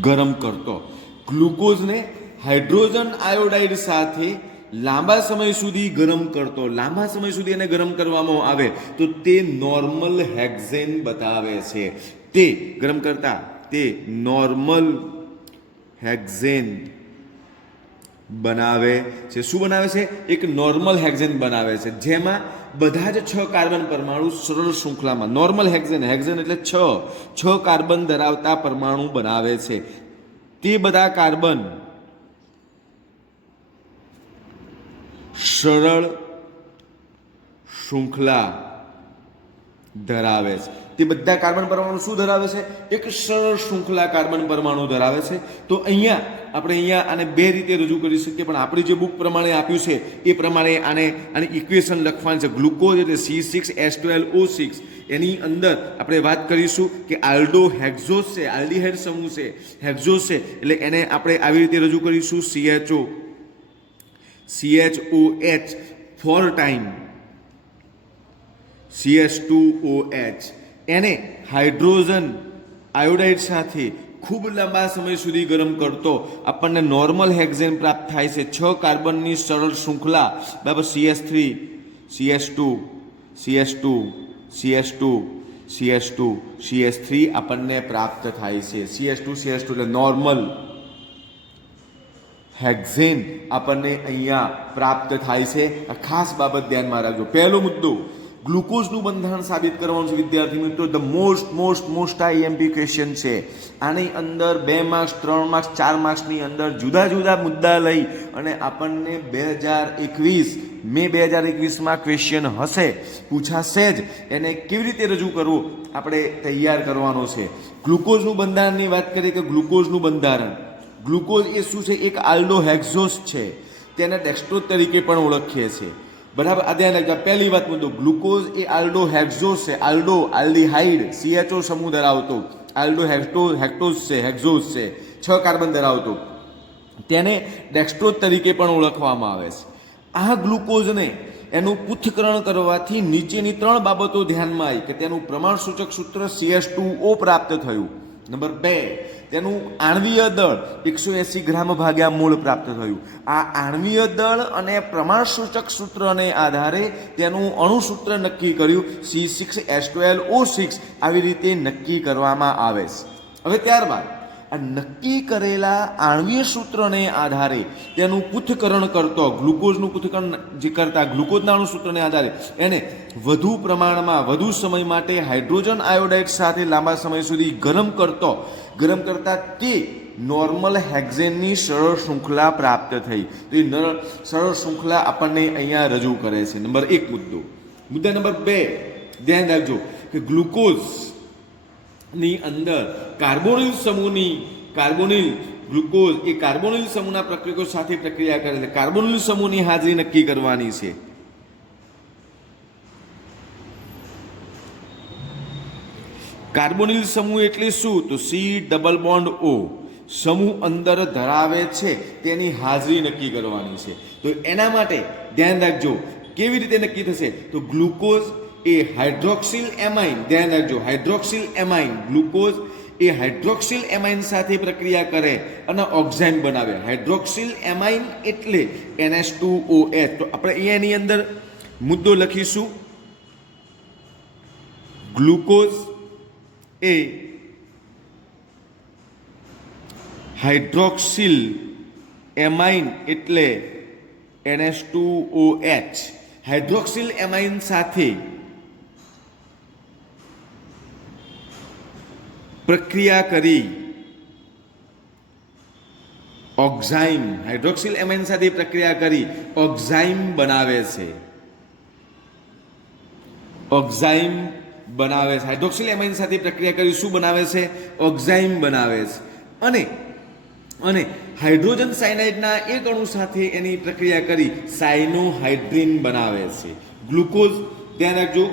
ગરમ કરતો. ગ્લુકોઝને હાઇડ્રોજન આયોડાઇડ સાથે લાંબા સમય સુધી ગરમ કરતો, લાંબા સમય સુધી એને ગરમ કરવામાં આવે તો તે નોર્મલ હેક્ઝેન બતાવે છે. તે ગરમ કરતા તે નોર્મલ હેક્ઝેન બનાવે છે. શું બનાવે છે? એક નોર્મલ હેક્ઝેન બનાવે છે, જેમાં બધા જ 6 કાર્બન પરમાણુ સરળ શૃંખલામાં, નોર્મલ હેક્ઝેન, હેક્ઝેન એટલે 6 કાર્બન ધરાવતા પરમાણુ બનાવે છે. તે બધા કાર્બન સરળ શૃંખલા ધરાવે છે. તે બધા કાર્બન પરમાણુ શું ધરાવે છે? એક સરળ શૃંખલા કાર્બન પરમાણુ ધરાવે છે. તો આપણે આને બે રીતે રજૂ કરી શકીએ, પણ આપણી જે બુક પ્રમાણે આપ્યું છે એ પ્રમાણે આની ઇક્વેશન લખવાની છે. ગ્લુકોઝ એટલે C6H12O6. એની અંદર આપણે વાત કરીશું કે આલ્ડો હેક્ઝોસ છે, આલ્ડીહાઇડ સમૂહ છે, હેક્ઝોસ છે, એટલે એને આપણે આવી રીતે રજૂ કરીશું CHOH 4 ટાઈમ CH2OH. એને હાઇડ્રોજન આયોડાઇડ સાથે ખૂબ લાંબા સમય સુધી ગરમ કરતો આપણને નોર્મલ હેક્ઝેન પ્રાપ્ત થાય છે. 6 કાર્બનની સરળ શૃંખલા, બરાબર, CH3 CH2 CH2 CH2 CH2 CH3 આપણને પ્રાપ્ત થાય છે. CH2 એટલે નોર્મલ હેક્ઝેન આપણને અહીંયા પ્રાપ્ત થાય છે. આ ખાસ બાબત ધ્યાનમાં રાખજો. પહેલો મુદ્દો, ગ્લુકોઝનું બંધારણ સાબિત કરવાનું છે વિદ્યાર્થી મિત્રો. ધ મોસ્ટ IMP ક્વેશ્ચન છે. આની અંદર 2 માર્ક્સ, 3 માર્ક્સ, 4 માર્ક્સની અંદર જુદા જુદા મુદ્દા લઈ અને આપણને 2021માં ક્વેશ્ચન હશે, પૂછાશે જ. એને કેવી રીતે રજૂ કરવું આપણે તૈયાર કરવાનો છે. ગ્લુકોઝનું બંધારણની વાત કરીએ કે ગ્લુકોઝનું બંધારણ, ગ્લુકોઝ એ શું છે? એક આલ્ડો હેક્ઝોસ છે. તેને ડેક્સ્ટ્રોઝ તરીકે પણ ઓળખીએ છીએ, બરાબર. આ ધ્યાન રાખજો. પહેલી વાત મુદ્દો, ગ્લુકોઝ એ આલ્ડો હેક્ઝોસ છે. આલ્ડો આલ્ડીહાઇડ CHO સમૂહ ધરાવતો આલ્ડો હેક્ટોઝ છે, હેક્ઝોસ છે, 6 કાર્બન ધરાવતો. તેને ડેક્સ્ટ્રોઝ તરીકે પણ ઓળખવામાં આવે છે. આ ગ્લુકોઝને એનું પૃથ્થકરણ કરવાથી નીચેની 3 બાબતો ધ્યાનમાં આવી કે તેનું પ્રમાણસૂચક સૂત્ર CH2O પ્રાપ્ત થયું. નંબર 2, તેનું આણ્વીય દળ 180 ગ્રામ ભાગ્યા મોલ પ્રાપ્ત થયું. આ આણ્વીય દળ અને પ્રમાણસૂચક સૂત્રને આધારે તેનું અણુસૂત્ર નક્કી કર્યું, C6H12O6. આવી રીતે નક્કી કરવામાં આવે છે. હવે ત્યારબાદ આ નક્કી કરેલા આણ્વીય સૂત્રને આધારે તેનું પૃથ્થકરણ કરતો, ગ્લુકોઝનું પૃથ્થકરણ જે કરતા ગ્લુકોઝના અણુસૂત્રને આધારે એને વધુ પ્રમાણમાં વધુ સમય માટે હાઇડ્રોજન આયોડાઇડ સાથે લાંબા સમય સુધી ગરમ કરતા તે નોર્મલ હેક્ઝેનની સરળ શૃંખલા પ્રાપ્ત થઈ. તો એ સરળ શૃંખલા આપણને અહીંયા રજૂ કરે છે. નંબર 1 મુદ્દો. મુદ્દા નંબર 2, ધ્યાન રાખજો કે ગ્લુકોઝની અંદર ગ્લુકોઝ એ કાર્બોનિલ સમૂહના પ્રક્રિયકો સાથે પ્રક્રિયા કરે છે. કાર્બોનિલ સમૂહની હાજરી નક્કી કરવાની છે. કાર્બોનિલ સમૂહ એટલે શું? તો C ડબલ બોન્ડ O સમૂહ અંદર ધરાવે છે, તેની હાજરી નક્કી કરવાની છે. તો એના માટે ધ્યાન રાખજો કેવી રીતે નક્કી થશે. તો ગ્લુકોઝ એ હાઇડ્રોક્સિલ એમાઇન, ધ્યાન રાખજો, હાઇડ્રોક્સિલ એમાઇન, ગ્લુકોઝ એ હાઇડ્રોક્સિલ એમાઇન સાથે પ્રક્રિયા કરે અને ઓક્ઝાઇમ બનાવે. હાઇડ્રોક્સિલ એમાઇન એટલે NH2OH. તો આપણે અહીંયાની અંદર મુદ્દો લખીશું, ગ્લુકોઝ એ હાઇડ્રોક્સિલ એમાઇન એટલે NH2OH. હાઇડ્રોક્સિલ એમાઇન સાથે પ્રક્રિયા કરી ઓક્ઝાઇમ, હાઇડ્રોક્સિલ એમાઇન સાથે પ્રક્રિયા કરી ઓક્ઝાઇમ બનાવે છે. ઓક્ઝાઇમ બનાવે છે. હાઇડ્રોક્સિલ એમાઇન સાથે પ્રક્રિયા કરી શું બનાવે છે? ઓક્ઝાઇમ બનાવે છે. અને હાઇડ્રોજન સાયનાઇડના એક અણુ સાથે એની પ્રક્રિયા કરી સાયનોહાઇડ્રીન બનાવે છે. ગ્લુકોઝ, ધ્યાન રાખજો,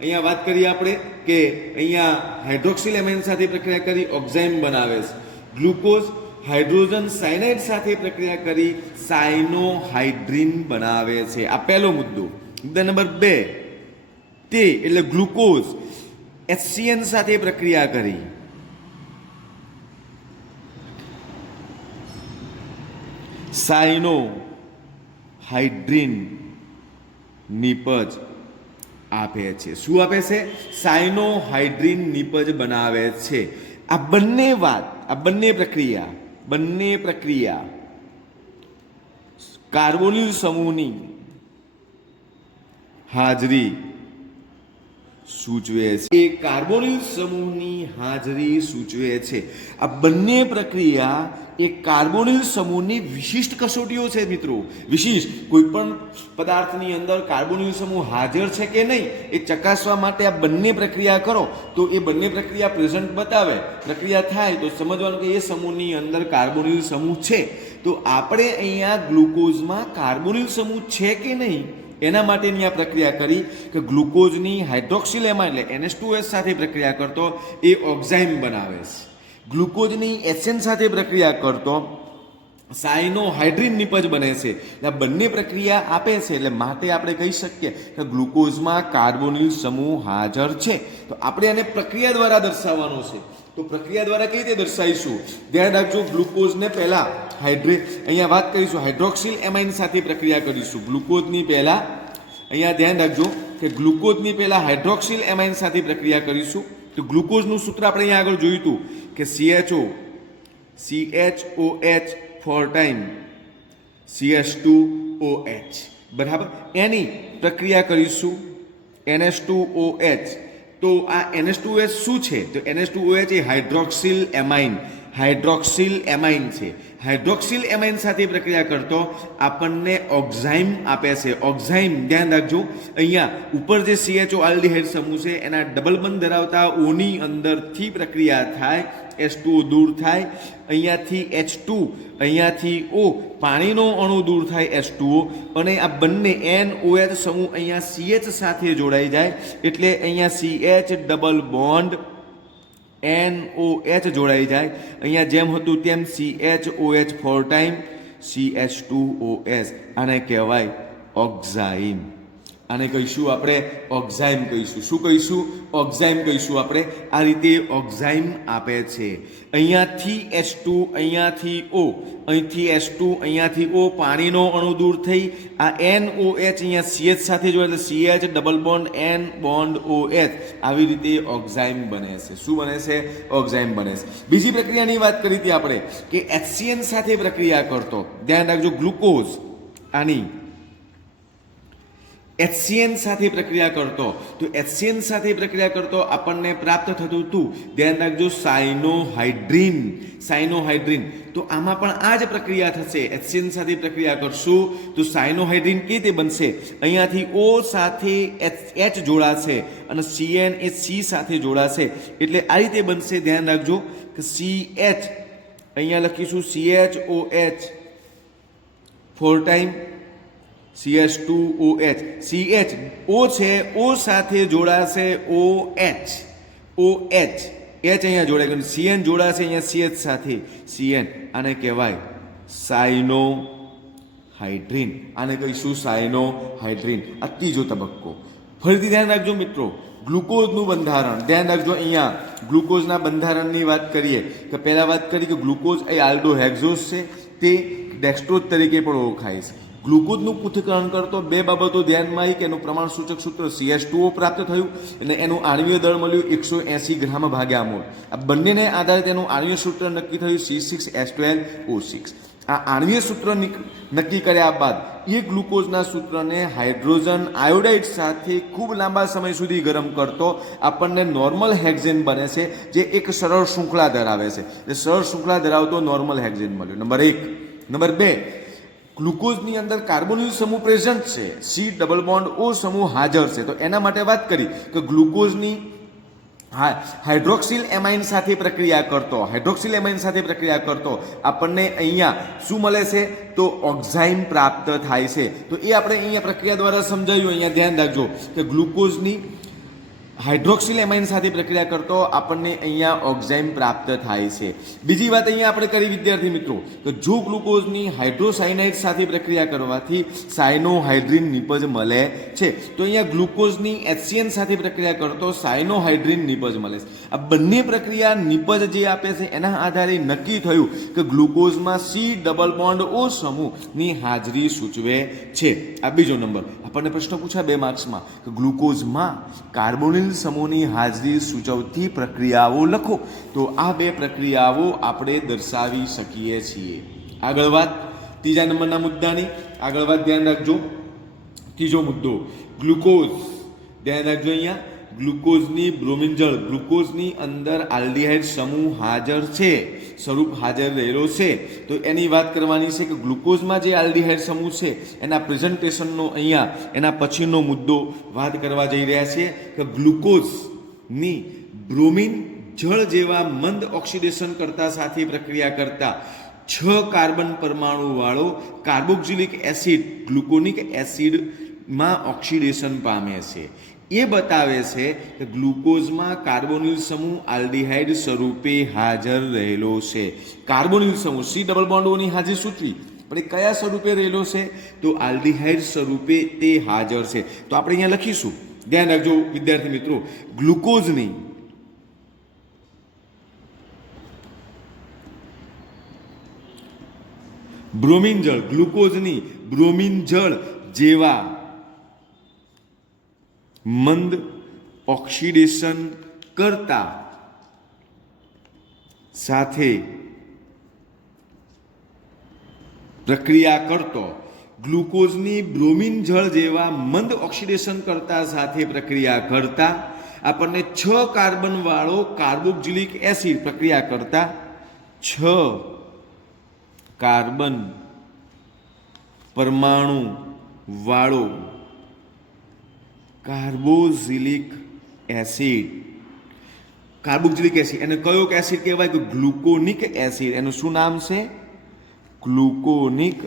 અહીંયા વાત કરીએ આપણે કે અહીંયા હાઇડ્રોક્સિલ એમાઇન સાથે પ્રક્રિયા કરી ઓક્ઝાઇમ બનાવે છે. ગ્લુકોઝ હાઇડ્રોજન સાયનાઇડ સાથે પ્રક્રિયા કરી સાયનોહાઇડ્રીન બનાવે છે. આ પહેલો મુદ્દો. મુદ્દા નંબર 2, તે એટલે ગ્લુકોઝ HCN સાથે પ્રક્રિયા કરી સાયનોહાઇડ્રીન નિપજ આપે છે. શું આપે છે? સાયનોહાઇડ્રીન નિપજ બનાવે છે. આ બંને પ્રક્રિયા કાર્બોનિલ સમૂહની હાજરી સૂચવે છે. એ કાર્બોનિલ સમૂહની હાજરી સૂચવે છે. આ બંને પ્રક્રિયા એ કાર્બોનિલ સમૂહની વિશિષ્ટ કસોટીઓ છે મિત્રો. વિશિષ્ટ કોઈ પણ પદાર્થની અંદર કાર્બોનિલ સમૂહ હાજર છે કે નહીં એ ચકાસવા માટે આ બંને પ્રક્રિયા કરો તો એ બંને પ્રક્રિયા પ્રેઝન્ટ બતાવે, પ્રક્રિયા થાય તો સમજવાનું કે એ સમૂહની અંદર કાર્બોનિલ સમૂહ છે. તો આપણે અહીંયા ગ્લુકોઝમાં કાર્બોનિલ સમૂહ છે કે નહીં એના માટેની આ પ્રક્રિયા કરી કે ગ્લુકોઝની હાઇડ્રોક્સિલ એમાઇડ એટલે NH2S સાથે પ્રક્રિયા કરતો એ ઓક્ઝાઇમ બનાવે છે. ગ્લુકોઝની HN સાથે પ્રક્રિયા કરતો સાયનોહાઇડ્રીન નિપજ બને છે. આ બંને પ્રક્રિયા આપે છે એટલે માટે આપણે કહી શકીએ કે ગ્લુકોઝમાં કાર્બોનિલ સમૂહ હાજર છે. તો આપણે આને પ્રક્રિયા દ્વારા દર્શાવવાનો છે. તો પ્રક્રિયા દ્વારા કઈ રીતે દર્શાવીશું? ધ્યાન રાખજો, ગ્લુકોઝને પહેલા અહીંયા વાત કરીશું હાઇડ્રોક્સિલ એમાઇન સાથે પ્રક્રિયા કરીશું. ગ્લુકોઝની પહેલા અહીંયા ધ્યાન રાખજો કે ગ્લુકોઝની પહેલા હાઇડ્રોક્સિલ એમાઇન સાથે પ્રક્રિયા કરીશું. તો ગ્લુકોઝનું સૂત્ર આપણે અહીંયા આગળ જોયું હતું કે CHOH 4 ટાઈમ CH2OH બરાબર. એની પ્રક્રિયા કરીશું NH2OH. તો આ NH2OH શું છે? તો NH2OH એ હાઇડ્રોક્સિલ એમાઇન છે. હાઇડ્રોક્સિલ એમાઇન સાથે પ્રક્રિયા કરતો આપણને ઓક્ઝાઇમ આપે છે. ઓક્ઝાઇમ ધ્યાન રાખજો, અહીંયા ઉપર જે CHO આલ્ડિહાઇડ સમૂહ છે એના ડબલ બંધ ધરાવતા ઓની અંદરથી પ્રક્રિયા થાય, H2O દૂર થાય, અહીંયાથી H2, અહીંયાથી O, પાણીનો અણુ દૂર થાય H2O, અને આ બંને NOH સમૂહ અહીંયા CH સાથે જોડાઈ જાય એટલે અહીંયા CH ડબલ બોન્ડ NOH જોડાઈ જાય. અહીંયા જેમ હતું તેમ CHOH 4 ટાઈમ CH2OH. આને કહેવાય ઓક્ઝાઇમ. આને કહીશું આપણે ઓક્ઝાઇમ કહીશું. શું કહીશું? ઓક્ઝાઇમ કહીશું આપણે. આ રીતે ઓક્ઝાઇમ આપે છે. અહીંયાથી H2, અહીંયાથી O, અહીંથી H2, અહીંયાથી O, પાણીનો અણુ દૂર થઈ આ NOH અહીંયા CH સાથે જોડે એટલે CH double bond N bond OH. આવી રીતે ઓક્ઝાઇમ બને છે. શું બને છે? ઓક્ઝાઇમ બને છે. બીજી પ્રક્રિયાની વાત કરી હતી આપણે કે HCN સાથે પ્રક્રિયા કરતો. ધ્યાન રાખજો, ગ્લુકોઝ આની HCN સાથે પ્રક્રિયા કરતો. તો HCN સાથે પ્રક્રિયા કરતો આપણને પ્રાપ્ત થતું હતું, ધ્યાન રાખજો, સાયનોહાઇડ્રીન. તો આમાં પણ આ જ પ્રક્રિયા થશે. HCN સાથે પ્રક્રિયા કરશું તો સાયનોહાઇડ્રીન કેવી રીતે બનશે? અહીંયાથી O સાથે H જોડાશે અને CN એ C સાથે જોડાશે એટલે આ રીતે બનશે. ધ્યાન રાખજો કે CH અહીંયા લખીશું CHOH 4 time CH2OH. CH O છે, O સાથે જોડાશે OH. H અહીંયા જોડાય ગયું. CN જોડાશે અહીંયા CH સાથે CN. આને કહેવાય સાયનોહાઇડ્રીન. આને કહીશું સાયનોહાઇડ્રીન. આ ત્રીજો તબક્કો. ફરીથી ધ્યાન રાખજો મિત્રો, ગ્લુકોઝનું બંધારણ ધ્યાન રાખજો. અહીંયા ગ્લુકોઝના બંધારણની વાત કરીએ કે પહેલાં વાત કરી કે ગ્લુકોઝ એ આલ્ડોહેક્ઝોઝ છે, તે ડેક્સ્ટ્રોઝ તરીકે પણ ઓળખાય છે. ગ્લુકોઝનું પૃથ્થકરણ કરતો બે બાબતો ધ્યાનમાં આવી કે એનું પ્રમાણ સૂચક સૂત્ર CH2O પ્રાપ્ત થયું અને એનું આણ્વીય દળ મળ્યું 180 ગ્રામ ભાગ્યા મોલ. આ બંનેને આધારે તેનું આણ્વીય સૂત્ર નક્કી થયું C6H12O6. આ આણ્વીય સૂત્ર નક્કી કર્યા બાદ એ ગ્લુકોઝના સૂત્રને હાઇડ્રોજન આયોડાઇડ સાથે ખૂબ લાંબા સમય સુધી ગરમ કરતો આપણને નોર્મલ હેક્ઝેન બને છે, જે એક સરળ શૃંખલા ધરાવે છે. એ સરળ શૃંખલા ધરાવતો નોર્મલ હેક્ઝેન મળ્યો. નંબર 1. નંબર 2, ગ્લુકોઝની અંદર કાર્બોનિલ સમૂહ પ્રેઝન્ટ છે, C ડબલ બોન્ડ O સમૂહ હાજર છે. તો એના માટે વાત કરી કે ગ્લુકોઝની હાઇડ્રોક્સિલ એમાઇન સાથે પ્રક્રિયા કરતો આપણને અહીંયા શું મળે છે? તો ઓક્ઝાઇમ પ્રાપ્ત થાય છે. તો એ આપણે અહીંયા પ્રક્રિયા દ્વારા સમજાયું. અહીંયા ધ્યાન રાખજો કે ગ્લુકોઝની હાઇડ્રોક્સિલ એમાઇન સાથે પ્રક્રિયા કરતો આપણને અહીંયા ઓક્ઝાઇમ પ્રાપ્ત થાય છે. બીજી વાત અહીંયા આપણે કરી વિદ્યાર્થી મિત્રો કે જો ગ્લુકોઝની હાઇડ્રોસાયનાઇડ સાથે પ્રક્રિયા કરવાથી સાયનોહાઇડ્રીન નિપજ મળે છે, તો અહીંયા ગ્લુકોઝની HCN સાથે પ્રક્રિયા કરતો સાયનોહાઇડ્રીન નિપજ મળે છે. આ બંને પ્રક્રિયા નિપજ જે આપે છે એના આધારે નક્કી થયું કે ગ્લુકોઝમાં C+O સમૂહની હાજરી સૂચવે છે. આ બીજો નંબર. આપણને પ્રશ્ન પૂછ્યા 2 માર્ક્સમાં કે ગ્લુકોઝમાં કાર્બોનિલ સમૂહની હાજરી સૂચવતી પ્રક્રિયાઓ લખો. તો આ 2 પ્રક્રિયાઓ આપણે દર્શાવી શકીએ છીએ. આગળ વાત ત્રીજા નંબરના મુદ્દાની. આગળ વાત ધ્યાન રાખજો. ત્રીજો મુદ્દો ગ્લુકોઝ. ધ્યાન રાખજો અહીંયા ગ્લુકોઝની બ્રોમિન જળ. ગ્લુકોઝની અંદર આલ્ડીહાઇડ સમૂહ હાજર છે, સ્વરૂપ હાજર રહેલો છે. તો એની વાત કરવાની છે કે ગ્લુકોઝમાં જે આલ્ડીહાઇડ સમૂહ છે એના પ્રેઝન્ટેશનનો અહીંયા એના પછીનો મુદ્દો વાત કરવા જઈ રહ્યા છીએ કે ગ્લુકોઝની બ્રોમિન જળ જેવા મંદ ઓક્સિડેશન કરતા સાથે પ્રક્રિયા કરતા 6 કાર્બન પરમાણુ વાળો કાર્બોક્સિલિક એસિડ ગ્લુકોનિક એસિડમાં ઓક્સિડેશન પામે છે. એ બતાવે છે કે ગ્લુકોઝમાં કાર્બોનિલ સમૂહ આલ્ડીહાઇડ સ્વરૂપે હાજર રહેલો છે. કાર્બોનિલ સમૂહ C+Oની હાજરી સૂચવી, પણ એ કયા સ્વરૂપે રહેલો છે? તો આલ્ડીહાઇડ સ્વરૂપે તે હાજર છે. તો આપણે અહીંયા લખીશું. ધ્યાન રાખજો વિદ્યાર્થી મિત્રો, ગ્લુકોઝની બ્રોમિન જળ, ગ્લુકોઝની બ્રોમિન જળ જેવા મંદ ઓક્સિડેશન કરતા સાથે પ્રક્રિયા કરતો ગ્લુકોઝની બ્રોમિન જળ જેવા મંદ ઓક્સિડેશન કરતા સાથે પ્રક્રિયા કરતા આપણને 6 કાર્બન વાળો કાર્બોક્સિલિક એસિડ પ્રક્રિયા કરતા 6 કાર્બન પરમાણુ વાળો કાર્બોક્સિલિક એસિડ. કાર્બોક્સિલિક એસિડ એને કયો એસિડ કહેવાય? કે ગ્લુકોનિક એસિડ. એનું શું નામ છે? ગ્લુકોનિક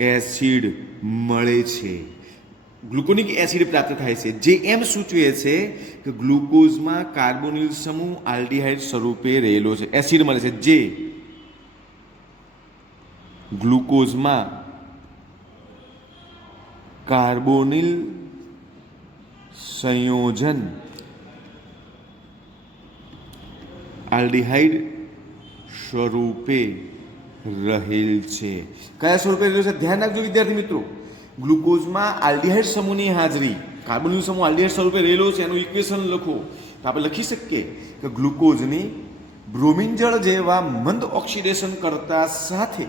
એસિડ મળે છે. ગ્લુકોનિક એસિડ પ્રાપ્ત થાય છે, જે એમ સૂચવે છે કે ગ્લુકોઝમાં કાર્બોનિલ સમૂહ આલ્ડીહાઇડ સ્વરૂપે રહેલો છે. એસિડ મળે છે જે ગ્લુકોઝમાં કાર્બોનિલ સંયોજન આલ્ડીહાઇડ સ્વરૂપે રહેલ છે. કયા સ્વરૂપે રહેલું છે? ધ્યાન રાખજો વિદ્યાર્થી મિત્રો, ગ્લુકોઝમાં આલ્ડીહાઇડ સમૂહની હાજરી, કાર્બોનિલ સમૂહ આલ્ડીહાઇડ સ્વરૂપે રહેલો છે. એનું ઇક્વેશન લખો તો આપણે લખી શકીએ કે ગ્લુકોઝની બ્રોમિન જળ જેવા મંદ ઓક્સિડેશન કરતા સાથે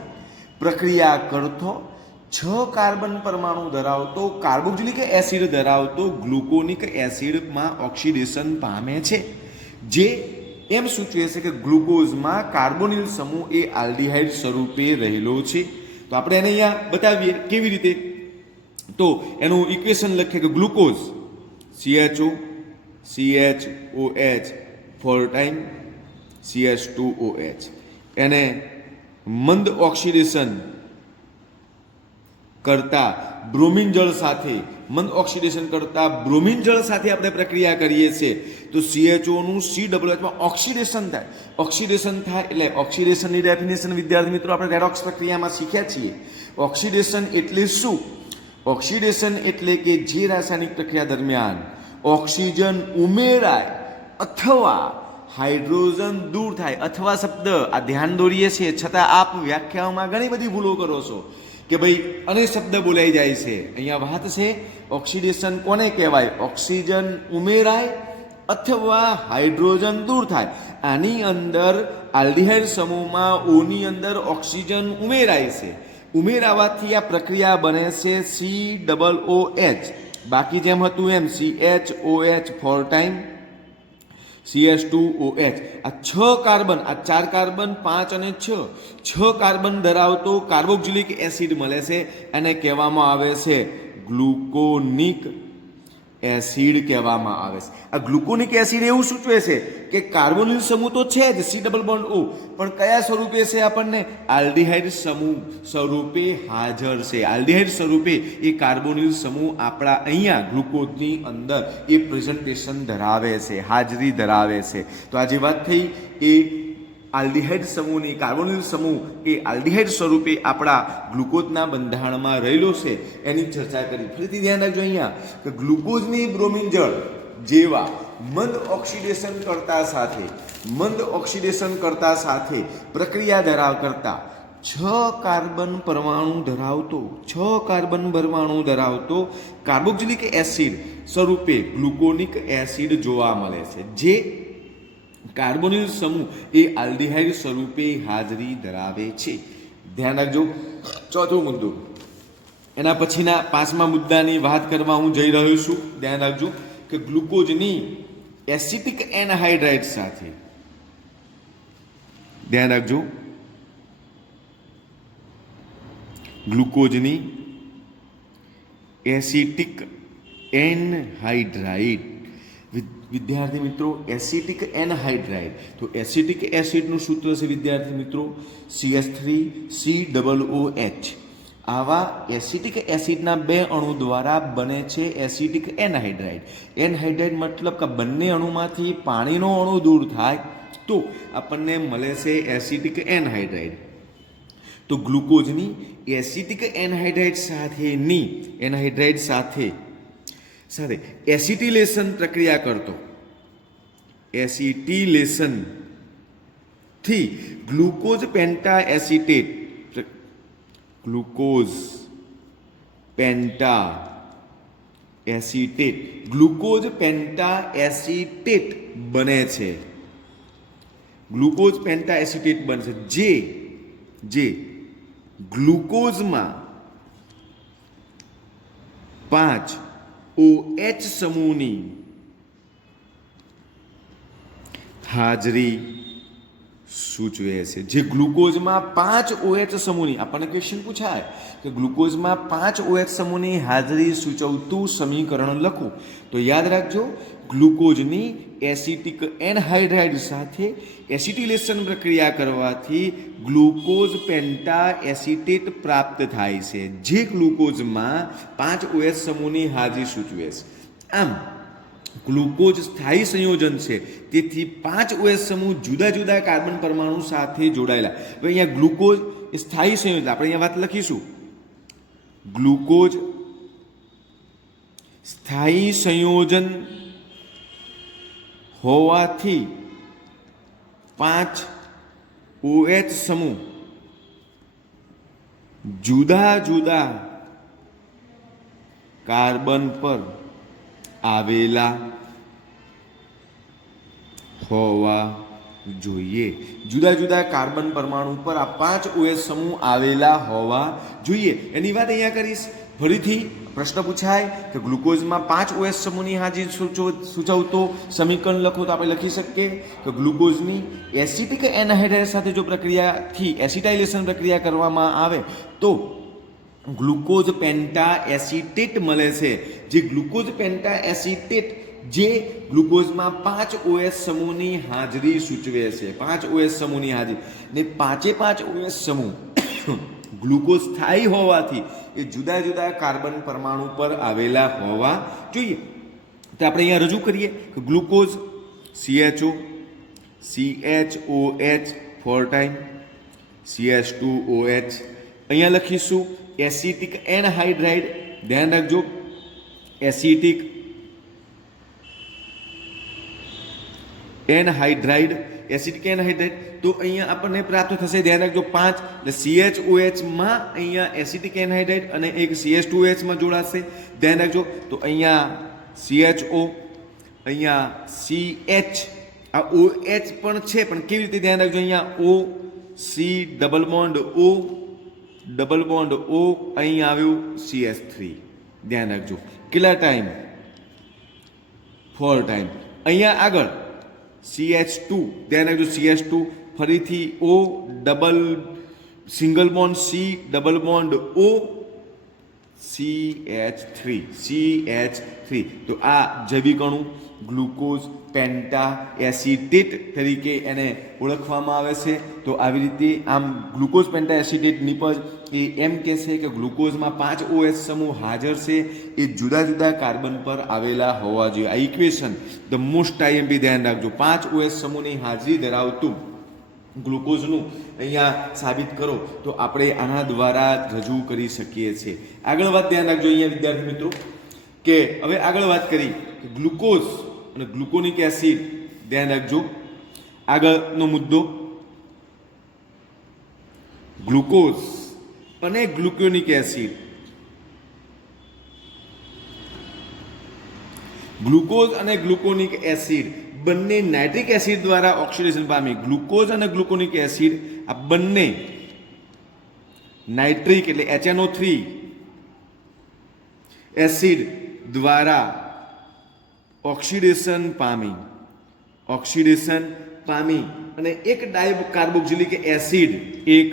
પ્રક્રિયા કરતો 6 કાર્બન પરમાણુ ધરાવતો કાર્બોક્સિલિક એસિડ ધરાવતો ગ્લુકોનિક એસિડમાં ઓક્સિડેશન પામે છે, જે એમ સૂચવે છે કે ગ્લુકોઝમાં કાર્બોનિલ સમૂહ એ આલ્ડીહાઇડ સ્વરૂપે રહેલો છે. તો આપણે એને અહીંયા બતાવીએ કેવી રીતે. તો એનું ઇક્વેશન લખીએ કે glucose CHO CHOH 4 time CH2OH એને મંદ ઓક્સિડેશન કરતા બ્રોમિન જળ સાથે આપણે પ્રક્રિયા કરીએ છીએ તો CHO નું COOH ઓક્સિડેશન થાય. ઓક્સિડેશન થાય એટલે ઓક્સિડેશનની ડેફિનેશન વિદ્યાર્થી મિત્રો આપણે રેડોક્સ પ્રક્રિયામાં શીખ્યા છીએ. ઓક્સિડેશન એટલે શું? ઓક્સિડેશન એટલે કે જે રાસાયણિક પ્રક્રિયા દરમિયાન ઓક્સિજન ઉમેરાય અથવા હાઇડ્રોજન દૂર થાય. અથવા શબ્દ આ ધ્યાન દોરીએ છીએ છતાં આપ વ્યાખ્યાઓમાં ઘણી બધી ભૂલો કરો છો કે ભાઈ અને શબ્દ બોલાઈ જાય છે. અહીંયા વાત છે ઓક્સિડેશન કોને કહેવાય? ઓક્સિજન ઉમેરાય અથવા હાઇડ્રોજન દૂર થાય. આની અંદર આલ્ડીહાઇડ સમૂહમાં ઓની અંદર ઓક્સિજન ઉમેરાય છે. ઉમેરાવાથી આ પ્રક્રિયા બને છે COOH. બાકી જેમ હતું એમ CHOH 4 ટાઈમ CH2OH. આ 6 કાર્બન, આ 4 કાર્બન 5 અને 6 કાર્બન ધરાવતો કાર્બોક્સિલિક એસિડ મળે છે. એને કહેવામાં આવે છે ગ્લુકોનિક એસિડ કહેવામાં આવે છે. આ ગ્લુકોનિક એસિડ એવું સૂચવે છે કે કાર્બોનિલ સમૂહ તો છે જ સી ડબલ બોન્ડ ઓ, પણ કયા સ્વરૂપે છે આપણને આલ્ડિહાઇડ સમૂહ સ્વરૂપે હાજર છે. આલ્ડિહાઇડ સ્વરૂપે એ કાર્બોનિલ સમૂહ આપણા અહીંયા ગ્લુકોઝની અંદર એ પ્રેઝન્ટેશન ધરાવે છે, હાજરી ધરાવે છે. તો આ જે વાત થઈ એ આલ્ડિહાઇડ સમૂહની કાર્બોનિલ સમૂહ એ આલ્ડિહાઇડ સ્વરૂપે આપણા ગ્લુકોઝના બંધારણમાં રહેલો છે એની ચર્ચા કરી. ફરીથી ધ્યાન રાખજો અહીંયા કે ગ્લુકોઝની બ્રોમિન જળ જેવા મંદ ઓક્સિડેશન કરતા સાથે પ્રક્રિયા કરતા 6 કાર્બન પરમાણુ ધરાવતો કાર્બોક્સિલિક એસિડ સ્વરૂપે ગ્લુકોનિક એસિડ જોવા મળે છે, જે કાર્બોનિલ સમૂહ એ આલ્ડિહાઇડ સ્વરૂપે હાજરી ધરાવે છે. ધ્યાન રાખજો. ચોથો મુદ્દો, એના પછીના 5મા મુદ્દાની વાત કરવા હું જઈ રહ્યો છું. ધ્યાન રાખજો કે ગ્લુકોઝની એસિટિક એનહાઇડ્રાઇડ સાથે ધ્યાન રાખજો ગ્લુકોઝની એસિટિક એનહાઇડ્રાઇડ. વિદ્યાર્થી મિત્રો, એસિટિક એનહાઇડ્રાઇડ, તો એસિટિક એસિડનું સૂત્ર છે વિદ્યાર્થી મિત્રો CH3COOH. આવા એસિટિક એસિડના 2 અણુ દ્વારા બને છે એસિટિક એનહાઇડ્રાઇડ. એનહાઇડ્રાઇડ મતલબ કે બંને અણુમાંથી પાણીનો અણુ દૂર થાય તો આપણને મળે છે એસિટિક એનહાઇડ્રાઇડ. તો ગ્લુકોઝની એસિટિક એનહાઇડ્રાઇડ સાથે એસિટિલેશન પ્રક્રિયા કરતો એસિટિલેશનથી ગ્લુકોઝ પેન્ટા એસિટેટ બને છે. ગ્લુકોઝ પેન્ટા એસિટેટ બને છે જે ગ્લુકોઝમાં 5 OH સમૂહની હાજરી સૂચવે છે. જે ગ્લુકોઝમાં 5 OH સમૂહની, આપણને ક્વેશ્ચન પૂછાય કે ગ્લુકોઝમાં 5 OH સમૂહની હાજરી સૂચવતું સમીકરણ લખો તો યાદ રાખજો ગ્લુકોઝની એસિટિક એનહાઇડ્રાઇડ સાથે એસિટિલેશન પ્રક્રિયા કરવાથી ગ્લુકોઝ પેન્ટા એસિટેટ પ્રાપ્ત થાય છે, જે ગ્લુકોઝમાં 5 OH સમૂહની હાજરી સૂચવે છે. આમ ગ્લુકોઝ સ્થાયી સંયોજન છે, તેથી 5 OH સમૂહ જુદા જુદા કાર્બન પરમાણુ સાથે જોડાયેલા. હવે અહીંયા ગ્લુકોઝ એ સ્થાયી સંયોજન, આપણે અહીંયા વાત લખીશું ગ્લુકોઝ સ્થાયી સંયોજન હોવાથી 5 OH સમૂહ જુદા જુદા કાર્બન પર આવેલા હોવા જોઈએ. જુદા જુદા કાર્બન પરમાણુ પર આ 5 OH સમૂહ આવેલા હોવા જોઈએ. એની વાત અહીંયા કરીશ. ફરીથી પ્રશ્ન પૂછાય કે ગ્લુકોઝમાં 5 OH સમૂહની હાજરી સૂચવતો સમીકરણ લખો તો આપણે લખી શકીએ કે ગ્લુકોઝની એસિટિક એનહાઇડ્રાઇડ સાથે જો પ્રક્રિયાથી એસિટાઇલેશન પ્રક્રિયા કરવામાં આવે તો ગ્લુકોઝ પેન્ટા એસિટેટ મળે છે. જે ગ્લુકોઝ પેન્ટા એસિટેટ જે ગ્લુકોઝમાં 5 OH સમૂહની હાજરી સૂચવે છે. 5 OH સમૂહની હાજરી ને 5 OH સમૂહ ગ્લુકોઝ સ્થાયી હોવાથી એ જુદા જુદા કાર્બન પરમાણુ પર આવેલા હોવા જોઈએ. તો આપણે અહીંયા રજૂ કરીએ કે glucose CHO CHOH 4 time CH2OH. અહીંયા લખીશું એસિટિક એનહાઇડ્રાઇડ. ધ્યાન રાખજો એસિટિક એનહાઇડ્રાઇડ તો અહીંયા આપણને પ્રાપ્ત થશે. ધ્યાન રાખજો 5 એટલે CHOH માં અહીંયા એસિટિક એનહાઇડ્રાઇડ અને એક CH2OH માં જોડાશે. ધ્યાન રાખજો તો અહીંયા CHO અહીંયા CH આ OH પણ છે, પણ કેવી રીતે ધ્યાન રાખજો અહીંયા O C double bond O અહીં આવ્યું CH3. ધ્યાન રાખજો કેટલા ટાઈમ 4 ટાઈમ. અહીંયા આગળ CH2 ધ્યાન રાખજો CH2 ફરીથી O double single bond C double bond O CH3 તો આ જૈવિક અણુ ગ્લુકોઝ પેન્ટા એસિટેટ તરીકે એને ઓળખવામાં આવે છે. તો આવી રીતે આમ ગ્લુકોઝ પેન્ટા એસિટેટ નિપજ એ એમ કહેશે કે ગ્લુકોઝમાં 5 OH સમૂહ હાજર છે, એ જુદા જુદા કાર્બન પર આવેલા હોવા જોઈએ. આ ઇક્વેશન ધ મોસ્ટ આઈએમપી ધ્યાન રાખજો. 5 OH સમૂહની હાજરી ધરાવતું ગ્લુકોઝનું અહીંયા સાબિત કરો તો આપણે આના દ્વારા રજૂ કરી શકીએ છીએ. આગળ વાત ધ્યાન રાખજો અહીંયા વિદ્યાર્થી મિત્રો કે હવે આગળ વાત કરી કે ગ્લુકોઝ અને ગ્લુકોનિક એસિડ ધ્યાન રાખજો. આગળનો મુદ્દો ગ્લુકોઝ અને ગ્લુકોનિક એસિડ. ગ્લુકોઝ અને ગ્લુકોનિક એસિડ બંને નાઇટ્રિક એસિડ દ્વારા ઓક્સિડેશન પામી. ગ્લુકોઝ અને ગ્લુકોનિક એસિડ આ બંને નાઇટ્રિક એટલે HNO3 એસિડ દ્વારા ઓક્સિડેશન પામી અને એક ડાયકાર્બોક્સિલિક એસિડ એક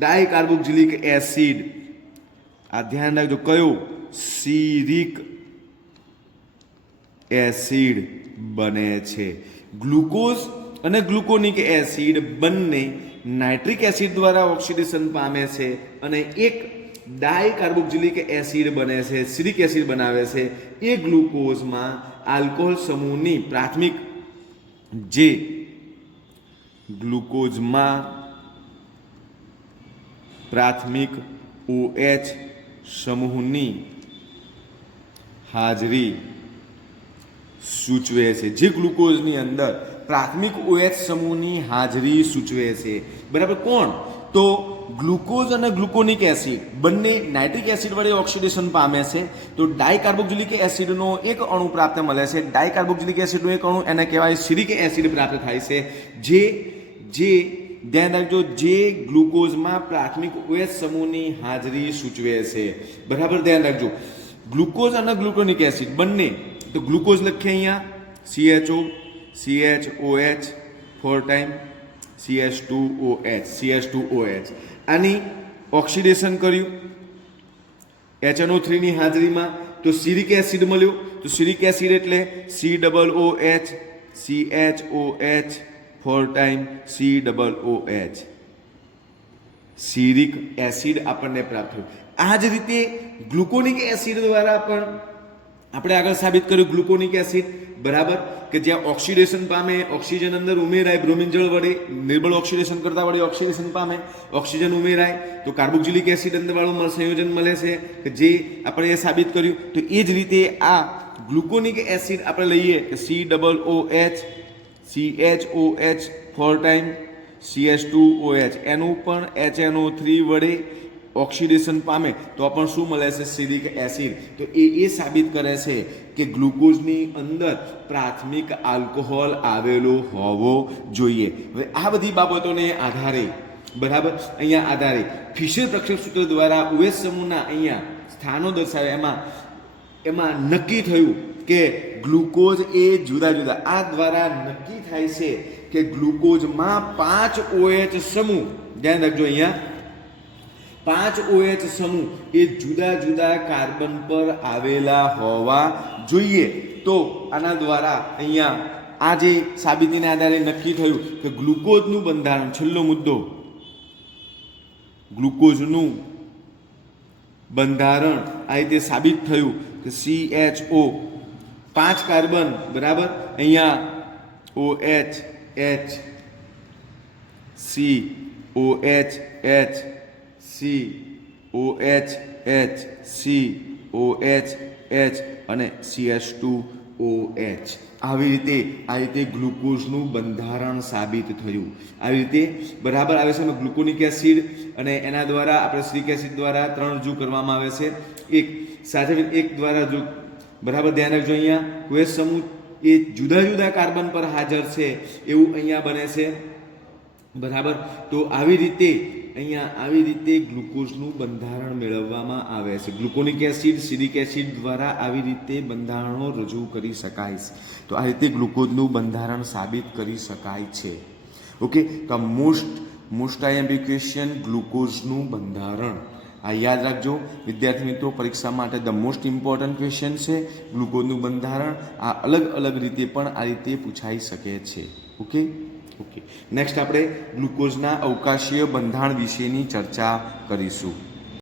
ડાયકાર્બોક્સિલિક એસિડ આ ધ્યાન રાખજો કયો સિરિક એસિડ બને છે. ગ્લુકોઝ અને ગ્લુકોનિક એસિડ બંને નાઇટ્રિક એસિડ દ્વારા ઓક્સિડેશન પામે છે અને એક ડાયકાર્બોક્સિલિક એસિડ બને છે, સિરિક એસિડ બનાવે છે. એ ગ્લુકોઝમાં આલ્કોહોલ સમૂહની પ્રાથમિક OH સમૂહની હાજરી સૂચવે છે. જે ગ્લુકોઝની અંદર પ્રાથમિક OH સમૂહની હાજરી સૂચવે છે. બરાબર. કોણ? તો ગ્લુકોઝ અને ગ્લુકોનિક એસિડ બંને નાઇટ્રિક એસિડ વડે ઓક્સિડેશન પામે છે. તો ડાયકાર્બોક્સિલિક એસિડનો એક અણુ પ્રાપ્ત મળે છે. ડાયકાર્બોક્સિલિક એસિડનો એક અણુ એને કહેવાય સિરિક એસિડ પ્રાપ્ત થાય છે. જે ધ્યાન રાખજો જે ગ્લુકોઝમાં પ્રાથમિક OH સમૂહની હાજરી સૂચવે છે. બરાબર ધ્યાન રાખજો. ગ્લુકોઝ અને ગ્લુકોનિક એસિડ બંને તો ગ્લુકોઝ લખીએ અહીંયા CHOH 4 ટાઈમ CH2OH આની ઓક્સિડેશન કર્યું HNO3 ની હાજરીમાં તો સિરિક એસિડ મળ્યો. તો સિરિક એસિડ એટલે COOH 4 ટાઈમ COOH સિરિક એસિડ આપણને પ્રાપ્ત થયું. આ જ રીતે ગ્લુકોનિક એસિડ દ્વારા પણ આપણે આગળ સાબિત કર્યું ગ્લુકોનિક એસિડ બરાબર કે જ્યાં ઓક્સિડેશન પામે, ઓક્સિજન અંદર ઉમેરાય બ્રોમિન જળ વડે, નિર્બળ ઓક્સિડેશન કરતા વડે ઓક્સિડેશન પામે, ઓક્સિજન ઉમેરાય તો કાર્બોક્સિલિક એસિડ અંદર વાળું સંયોજન મળે છે કે જે આપણે એ સાબિત કર્યું. તો એ જ રીતે આ ગ્લુકોનિક એસિડ આપણે લઈએ કે COOH 4 ટાઈમ CH2OH એનું પણ HNO3 વડે ઓક્સિડેશન પામે તો પણ શું મળે છે સિરિક એસિડ. તો એ સાબિત કરે છે કે ગ્લુકોઝની અંદર પ્રાથમિક આલ્કોહોલ આવેલો હોવો જોઈએ. હવે આ બધી બાબતોને આધારે બરાબર અહીંયા આધારે ફિશર પ્રક્ષેપ સૂત્ર દ્વારા OH સમૂહના અહીંયા સ્થાનો દર્શાવ્યા એમાં નક્કી થયું કે ગ્લુકોઝ એ જુદા જુદા આ દ્વારા નક્કી થાય છે કે ગ્લુકોઝમાં 5 OH સમૂહ ધ્યાન રાખજો અહીંયા 5 OH સમૂહ એ જુદા જુદા કાર્બન પર આવેલા હોવા જોઈએ. તો આના દ્વારા અહીંયા આ જે સાબિતીના આધારે નક્કી થયું કે ગ્લુકોઝનું બંધારણ, છેલ્લો મુદ્દો, ગ્લુકોઝનું બંધારણ આ રીતે સાબિત થયું કે CHO 5 કાર્બન બરાબર અહીંયા OH H C OH H C OH H C OH H અને CH2OH આવી રીતે ગ્લુકોઝનું બંધારણ સાબિત થયું. આવી રીતે બરાબર આવે છે ગ્લુકોનિક એસિડ અને એના દ્વારા આપણે સિરિક એસિડ દ્વારા 3 રજૂ કરવામાં આવે છે. એક સાથે એક દ્વારા રજૂ બરાબર ધ્યાન રાખજો અહીંયા OH સમૂહ એ જુદા જુદા કાર્બન પર હાજર છે એવું અહીંયા બને છે બરાબર. તો આવી રીતે ગ્લુકોઝનું બંધારણ મેળવવામાં આવે છે. ગ્લુકોનિક એસિડ સિરિક એસિડ દ્વારા આવી રીતે બંધારણો રજૂ કરી શકાય છે. તો આ રીતે ગ્લુકોઝનું બંધારણ સાબિત કરી શકાય છે. ઓકે, તો મોસ્ટ આઈએમપી ક્વેશ્ચન ગ્લુકોઝનું બંધારણ. આ યાદ રાખજો વિદ્યાર્થી મિત્રો, પરીક્ષા માટે ધ મોસ્ટ ઇમ્પોર્ટન્ટ ક્વેશ્ચન છે ગ્લુકોઝનું બંધારણ. આ અલગ અલગ રીતે પણ આ રીતે પૂછાઈ શકે છે. ઓકે. નેક્સ્ટ આપણે ગ્લુકોઝના અવકાશીય બંધારણ વિશેની ચર્ચા કરીશું.